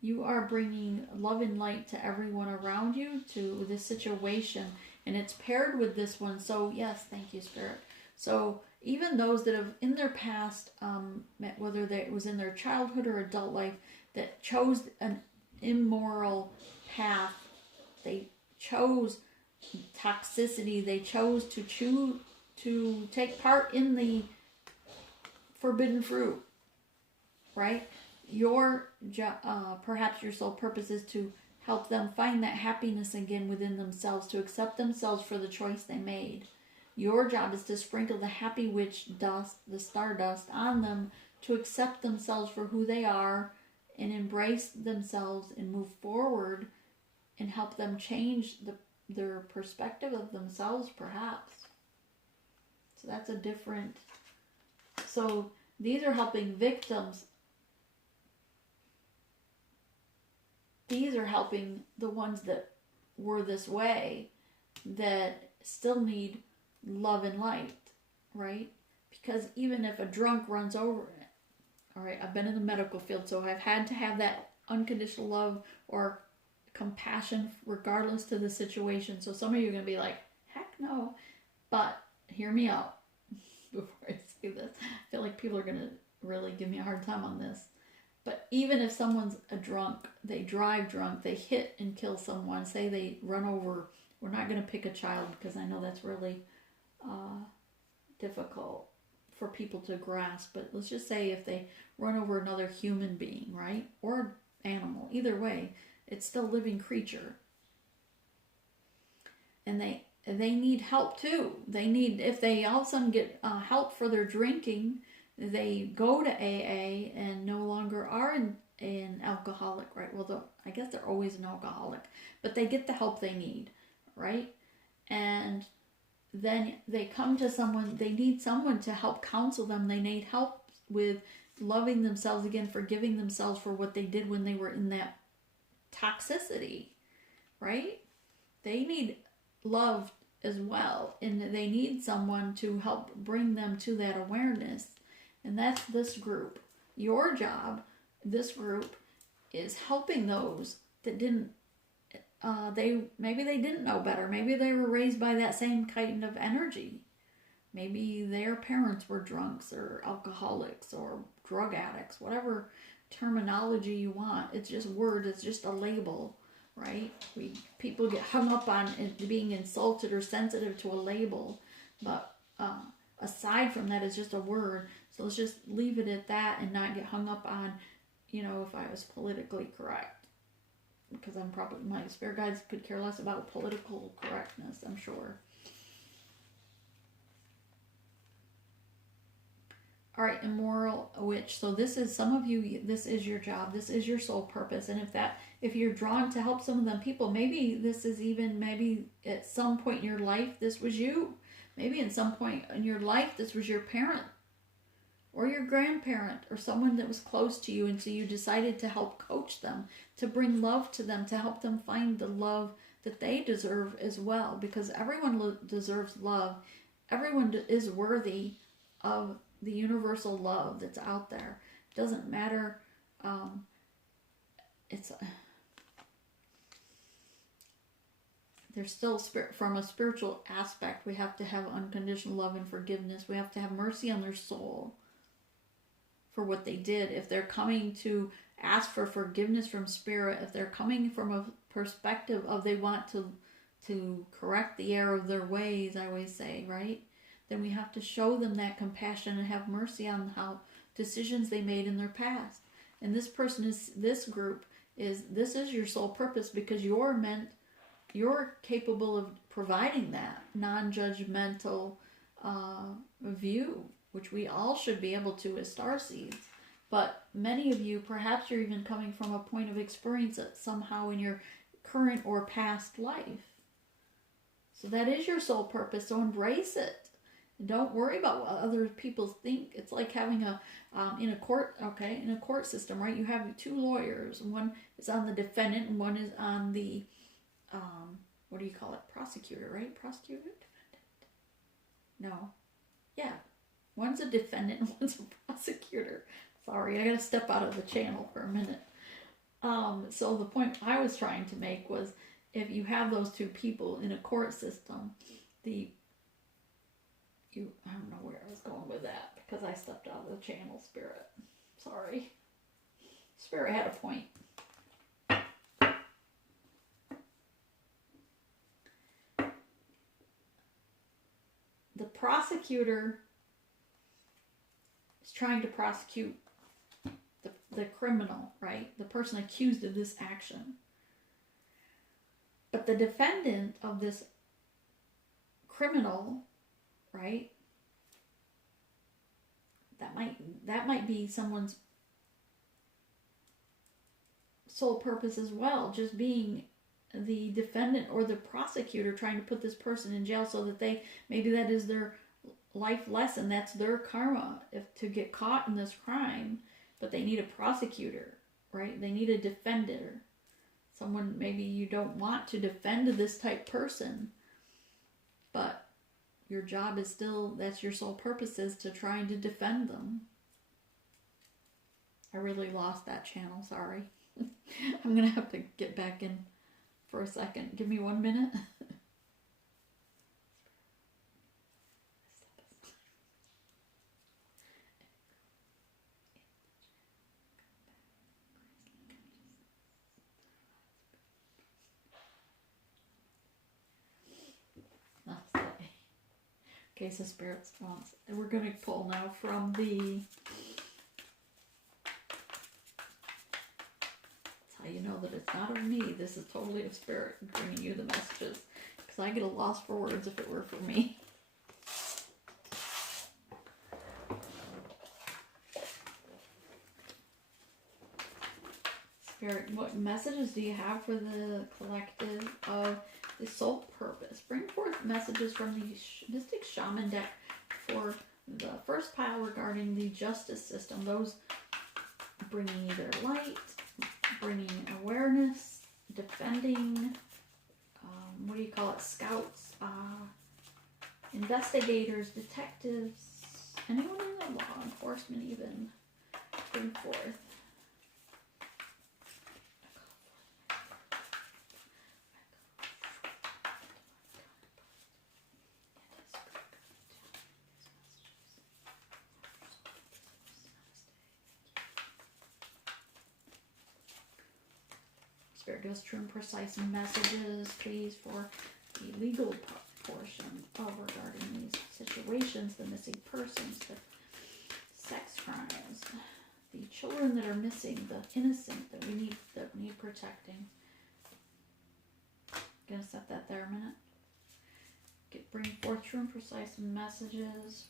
You are bringing love and light to everyone around you, to this situation. And it's paired with this one. So, yes, thank you, Spirit. So, even those that have, in their past, whether it was in their childhood or adult life, that chose an immoral path, they chose toxicity, they chose to take part in the forbidden fruit, right? Your perhaps your soul purpose is to help them find that happiness again within themselves, to accept themselves for the choice they made. Your job is to sprinkle the happy witch dust, the stardust, on them, to accept themselves for who they are and embrace themselves and move forward and help them change their perspective of themselves, perhaps. So that's a different... So these are helping victims. These are helping the ones that were this way, that still need love and light, right? Because even if a drunk runs over it, all right, I've been in the medical field, so I've had to have that unconditional love or compassion regardless to the situation. So some of you are going to be like, heck no. But hear me out before I say this. I feel like people are going to really give me a hard time on this. But even if someone's a drunk, they drive drunk, they hit and kill someone, say they run over, we're not going to pick a child because I know that's really difficult for people to grasp. But let's just say if they run over another human being, right? Or animal, either way, it's still a living creature. And they need help too. They need, if they all of a sudden get help for their drinking, they go to AA and no longer are an alcoholic, right? Well, I guess they're always an alcoholic, but they get the help they need, right? And then they come to someone, they need someone to help counsel them. They need help with loving themselves again, forgiving themselves for what they did when they were in that toxicity, right? They need love as well, and they need someone to help bring them to that awareness. And that's this group. Your job, this group, is helping those that didn't, maybe they didn't know better. Maybe they were raised by that same kind of energy. Maybe their parents were drunks or alcoholics or drug addicts, whatever terminology you want. It's just word, it's just a label, right? People get hung up on it being insulted or sensitive to a label, but aside from that, it's just a word. So let's just leave it at that and not get hung up on, if I was politically correct. Because my spirit guides could care less about political correctness, I'm sure. All right, immoral witch. So this is, some of you, this is your job. This is your soul purpose. And if you're drawn to help some of them people, maybe this is even, maybe at some point in your life, this was you. Maybe at some point in your life, this was your parent or your grandparent or someone that was close to you. And so you decided to help coach them, to bring love to them, to help them find the love that they deserve as well. Because everyone deserves love. Everyone is worthy of the universal love that's out there. It doesn't matter. There's still from a spiritual aspect, we have to have unconditional love and forgiveness. We have to have mercy on their soul for what they did. If they're coming to ask for forgiveness from spirit, if they're coming from a perspective of they want to correct the error of their ways, I always say, right? then we have to show them that compassion and have mercy on how decisions they made in their past. And this person is, this group is, this is your sole purpose, because you're capable of providing that non-judgmental view, which we all should be able to as starseeds. But many of you, perhaps you're even coming from a point of experience that somehow in your current or past life. So that is your sole purpose, so embrace it. Don't worry about what other people think. It's like having a, in a court system, right? You have two lawyers. One is on the defendant and one is on the, what do you call it? Prosecutor, right? Prosecutor? Defendant? No. Yeah. One's a defendant and one's a prosecutor. Sorry, I gotta step out of the channel for a minute. So the point I was trying to make was, if you have those two people in a court system, I don't know where I was going with that, because I stepped out of the channel, Spirit. Sorry. Spirit had a point. The prosecutor is trying to prosecute the criminal, right? The person accused of this action. But the defendant of this criminal, right? That might be someone's sole purpose as well, just being the defendant or the prosecutor trying to put this person in jail so that maybe that is their life lesson, that's their karma, if to get caught in this crime, but they need a prosecutor, right? They need a defender. Someone, maybe you don't want to defend this type person, but your job is still, that's your sole purpose, is to try to defend them. I really lost that channel, sorry. I'm going to have to get back in for a second. Give me 1 minute. Okay, so Spirit response. And we're going to pull now from the... That's how you know that it's not of me. This is totally of Spirit bringing you the messages. Because I get a loss for words if it were for me. Spirit, what messages do you have for the collective of the soul purpose? Bring forth messages from the Mystic Shaman deck for the first pile regarding the justice system. Those bringing either light, bringing awareness, defending, what do you call it, scouts, investigators, detectives, anyone in the law enforcement even. Bring forth. Spirit, give us true and precise messages, please, for the legal portion of regarding these situations, the missing persons, the sex crimes, the children that are missing, the innocent that we need protecting. Gonna set that there a minute. Bring forth true and precise messages.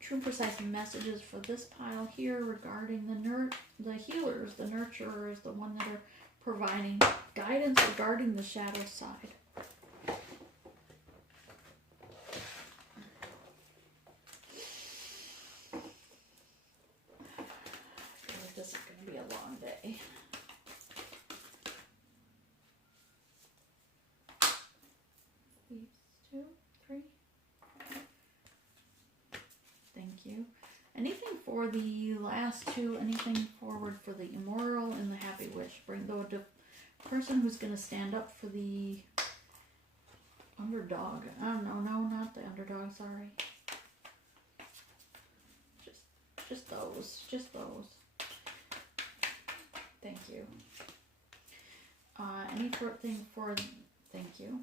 True and precise messages for this pile here regarding the healers, the nurturers, the one that are providing guidance regarding the shadow side. I feel like this is going to be a long day. These 2, 3. Thank you. Anything for the last two, anything forward for the immoral and the happy wish. Bring the person who's going to stand up for the underdog. Oh, no, not the underdog, sorry. Just those. Thank you. Any thing for, thank you.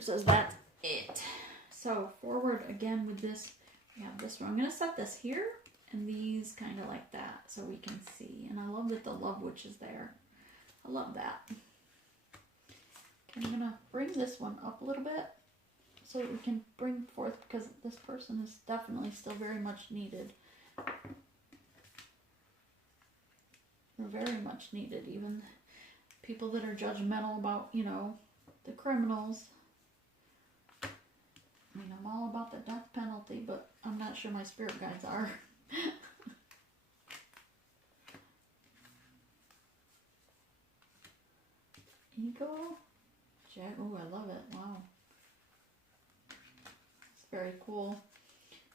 Spirit says that's it. So forward again with this. We have this one. I'm going to set this here and these kind of like that so we can see. And I love that the love witch is there. I love that. Okay, I'm going to bring this one up a little bit so that we can bring forth, because this person is definitely still very much needed. Very much needed. Even people that are judgmental about, you know, the criminals. I mean, I'm all about the death penalty, but I'm not sure my spirit guides are. Ego? Oh, I love it. Wow. It's very cool.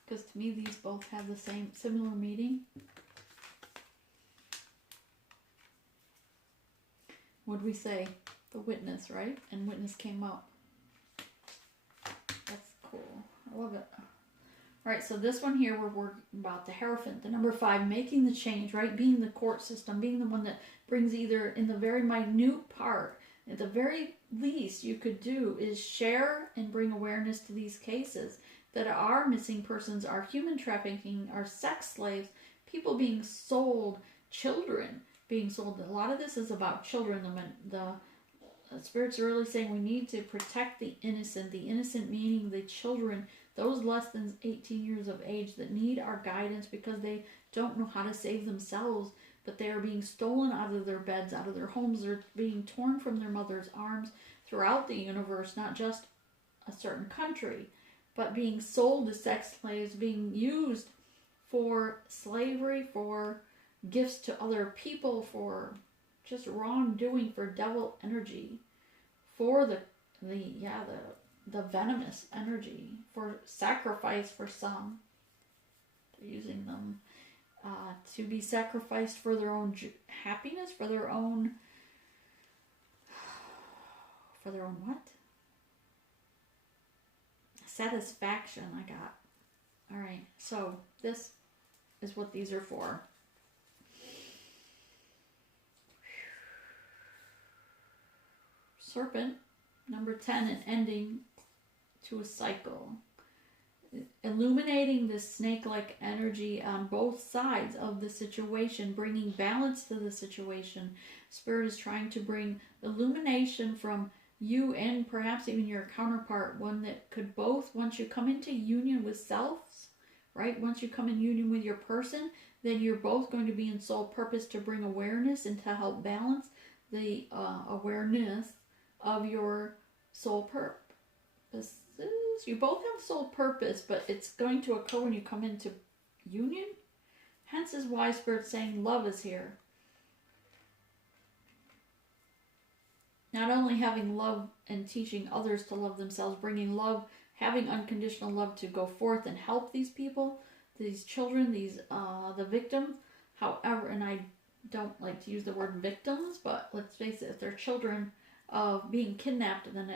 Because to me, these both have the same, similar meaning. What'd we say? The witness, right? And witness came up. That's cool. I love it. All right, so this one here, we're about the Hierophant, the number 5, making the change, right? Being the court system, being the one that brings either in the very minute part, at the very least you could do is share and bring awareness to these cases that are missing persons, are human trafficking, are sex slaves, people being sold, children being sold. A lot of this is about children. The spirits are really saying we need to protect the innocent meaning the children, those less than 18 years of age that need our guidance because they don't know how to save themselves, but they are being stolen out of their beds, out of their homes. They're being torn from their mother's arms throughout the universe, not just a certain country, but being sold as sex slaves, being used for slavery, for gifts to other people, for just wrongdoing, for devil energy, for the venomous energy, for sacrifice for some. They're using them to be sacrificed for their own happiness, for their own what? Satisfaction. I got. All right, so this is what these are for. Serpent, number 10, an ending to a cycle. Illuminating this snake-like energy on both sides of the situation, bringing balance to the situation. Spirit is trying to bring illumination from you and perhaps even your counterpart, one that could both, once you come into union with selves, right? Once you come in union with your person, then you're both going to be in soul purpose to bring awareness and to help balance the awareness of your soul purpose. You both have soul purpose, but it's going to occur when you come into union. Hence is why Spirit's saying love is here. Not only having love and teaching others to love themselves, bringing love, having unconditional love to go forth and help these people, these children, these the victims. However, and I don't like to use the word victims, but let's face it, if they're children of being kidnapped, then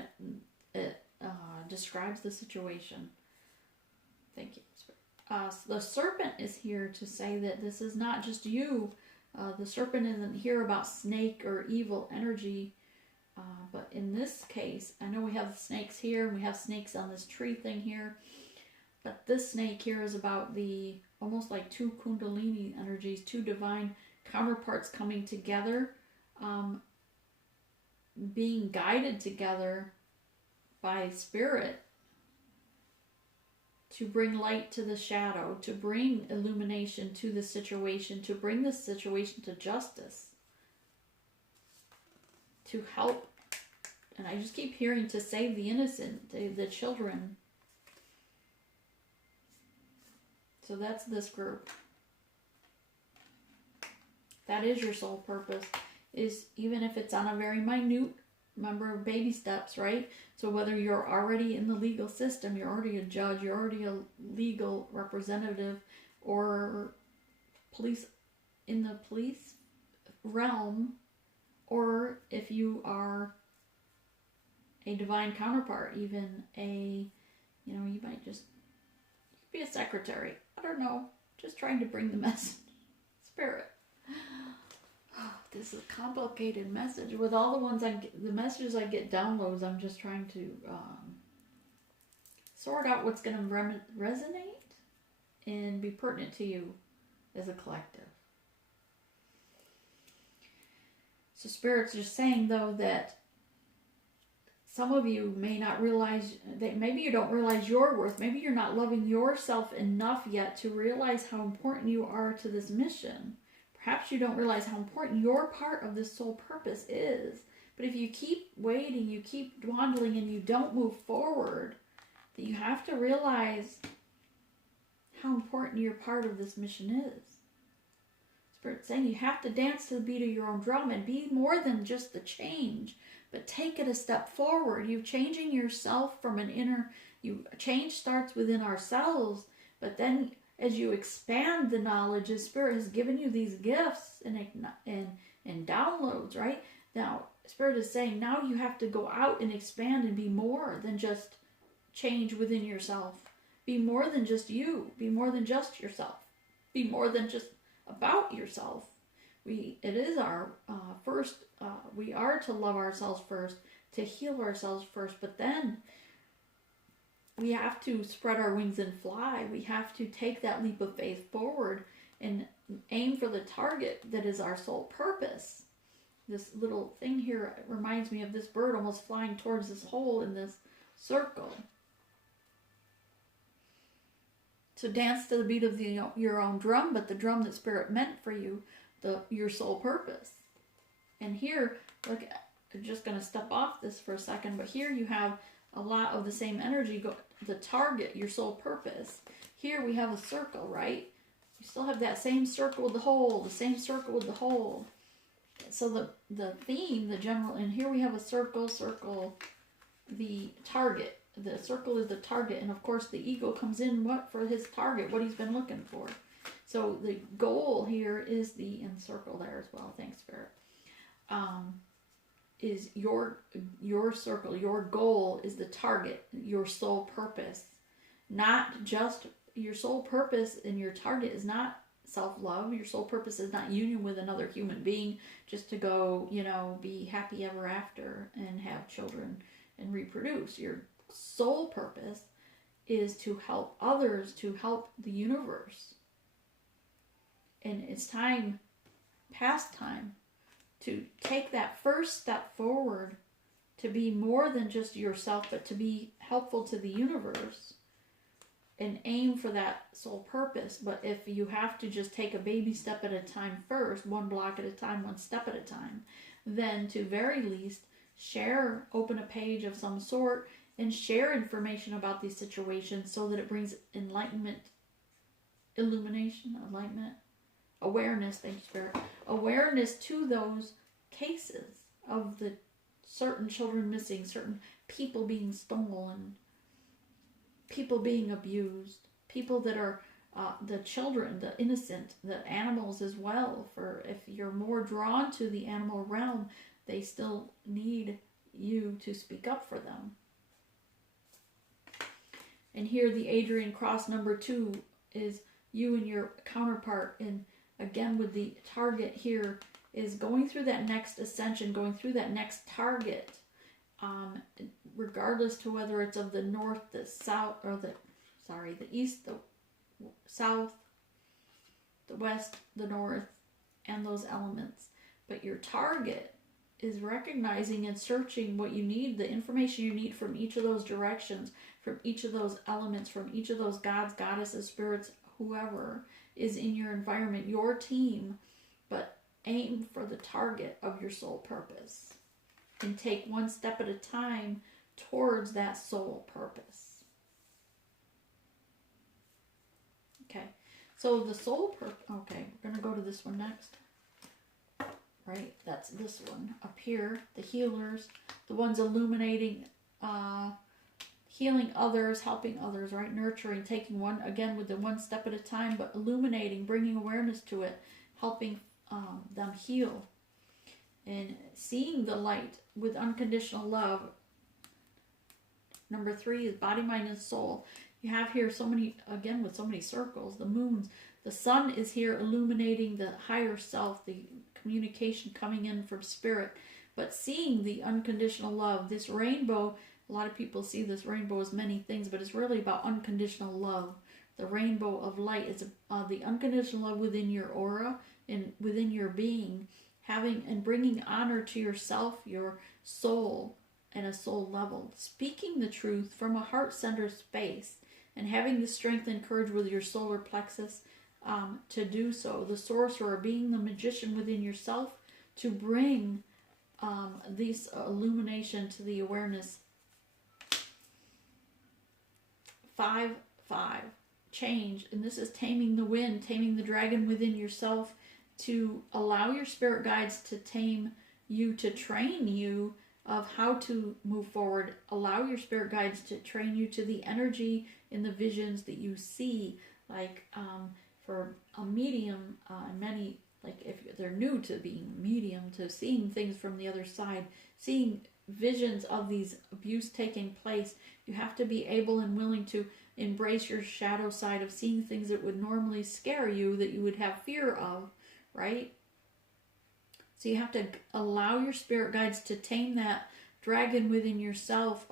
it describes the situation. Thank you. The serpent is here to say that this is not just you. The serpent isn't here about snake or evil energy. But in this case, I know we have snakes here, and we have snakes on this tree thing here. But this snake here is about the, almost like two kundalini energies, two divine counterparts coming together, being guided together by Spirit to bring light to the shadow, to bring illumination to the situation, to bring the situation to justice, to help. And I just keep hearing to save the innocent, the children. So that's this group. That is your soul purpose, is even if it's on a very minute, remember, baby steps, right? So whether you're already in the legal system, you're already a judge, you're already a legal representative, or police, in the police realm, or if you are a divine counterpart, even a, you might just be a secretary. I don't know. Just trying to bring the message. Spirit. This is a complicated message. With all the ones the messages I get downloads, I'm just trying to sort out what's going to resonate and be pertinent to you as a collective. So Spirit's just saying, though, that some of you may not realize that maybe you don't realize your worth. Maybe you're not loving yourself enough yet to realize how important you are to this mission. Perhaps you don't realize how important your part of this soul purpose is. But if you keep waiting, you keep dwindling, and you don't move forward, that you have to realize how important your part of this mission is. Spirit's saying you have to dance to the beat of your own drum and be more than just the change, but take it a step forward. You're changing yourself from an inner, change starts within ourselves, but then as you expand the knowledge, as Spirit has given you these gifts and downloads, right? Now, Spirit is saying now you have to go out and expand and be more than just change within yourself. Be more than just you. Be more than just yourself. Be more than just about yourself. It is our first, we are to love ourselves first, to heal ourselves first, but then we have to spread our wings and fly. We have to take that leap of faith forward and aim for the target that is our soul purpose. This little thing here reminds me of this bird almost flying towards this hole in this circle. So dance to the beat of your own drum, but the drum that Spirit meant for you, your soul purpose. And here, look, I'm just going to step off this for a second, but here you have a lot of the same energy, the target, your soul purpose. Here we have a circle, right? You still have that same circle with the hole, the same circle with the hole. So the theme, the general, and here we have a circle, the target. The circle is the target, and of course the ego comes in for his target, what he's been looking for. So the goal here is in circle there as well. Thanks, Spirit. Is your circle, your goal is the target, your soul purpose. Not just your soul purpose, and your target is not self-love. Your soul purpose is not union with another human being just to go, be happy ever after and have children and reproduce. Your soul purpose is to help others, to help the universe. And it's time, past time, to take that first step forward to be more than just yourself, but to be helpful to the universe and aim for that soul purpose. But if you have to just take a baby step at a time first, one block at a time, one step at a time, then to very least open a page of some sort and share information about these situations so that it brings enlightenment, awareness, thank you, Spirit, awareness to those cases of the certain children missing, certain people being stolen, people being abused, people that are the children, the innocent, the animals as well. For if you're more drawn to the animal realm, they still need you to speak up for them. And here the Adrian Cross number 2 is you and your counterpart. And again, with the target here is going through that next ascension, going through that next target, regardless to whether it's of the north, the south, or the east, the south, the west, the north, and those elements. But your target is recognizing and searching what you need, the information you need from each of those directions, from each of those elements, from each of those gods, goddesses, spirits, whoever is in your environment, your team, but aim for the target of your soul purpose and take one step at a time towards that soul purpose. Okay, so the soul purpose, okay, we're going to go to this one next. Right, that's this one up here, the healers, the ones illuminating, healing others, helping others, right, nurturing, taking one, again, with the one step at a time, but illuminating, bringing awareness to it, helping them heal, and seeing the light with unconditional love. Number 3 is body, mind, and soul. You have here so many, again, with so many circles, the moons, the sun is here illuminating the higher self, the communication coming in from spirit, but seeing the unconditional love, this rainbow A lot of people see this rainbow as many things, but it's really about unconditional love. The rainbow of light is the unconditional love within your aura and within your being, having and bringing honor to yourself, your soul, at a soul level, speaking the truth from a heart-centered space, and having the strength and courage with your solar plexus to do so. The sorcerer, being the magician within yourself, to bring this illumination to the awareness. 5, 5. Change. And this is taming the wind, taming the dragon within yourself, to allow your spirit guides to tame you, to train you of how to move forward. Allow your spirit guides to train you to the energy in the visions that you see. Like for a medium, many, like if they're new to being medium, to seeing things from the other side, seeing visions of these abuse taking place, you have to be able and willing to embrace your shadow side of seeing things that would normally scare you, that you would have fear of, right? So you have to allow your spirit guides to tame that dragon within yourself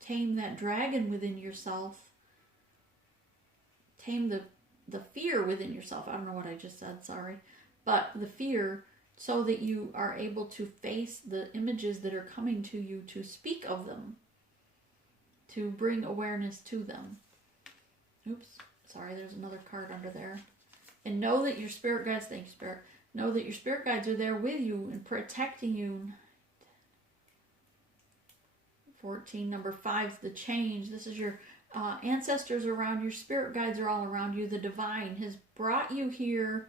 tame that dragon within yourself. Tame the fear within yourself. I don't know what I just said, sorry. But the fear, so that you are able to face the images that are coming to you, to speak of them, to bring awareness to them. Oops, sorry, there's another card under there. And know that your spirit guides, thank you, Spirit. Know that your spirit guides are there with you and protecting you. 14, number 5 is the change. This is your ancestors around, your spirit guides are all around you. The divine has brought you here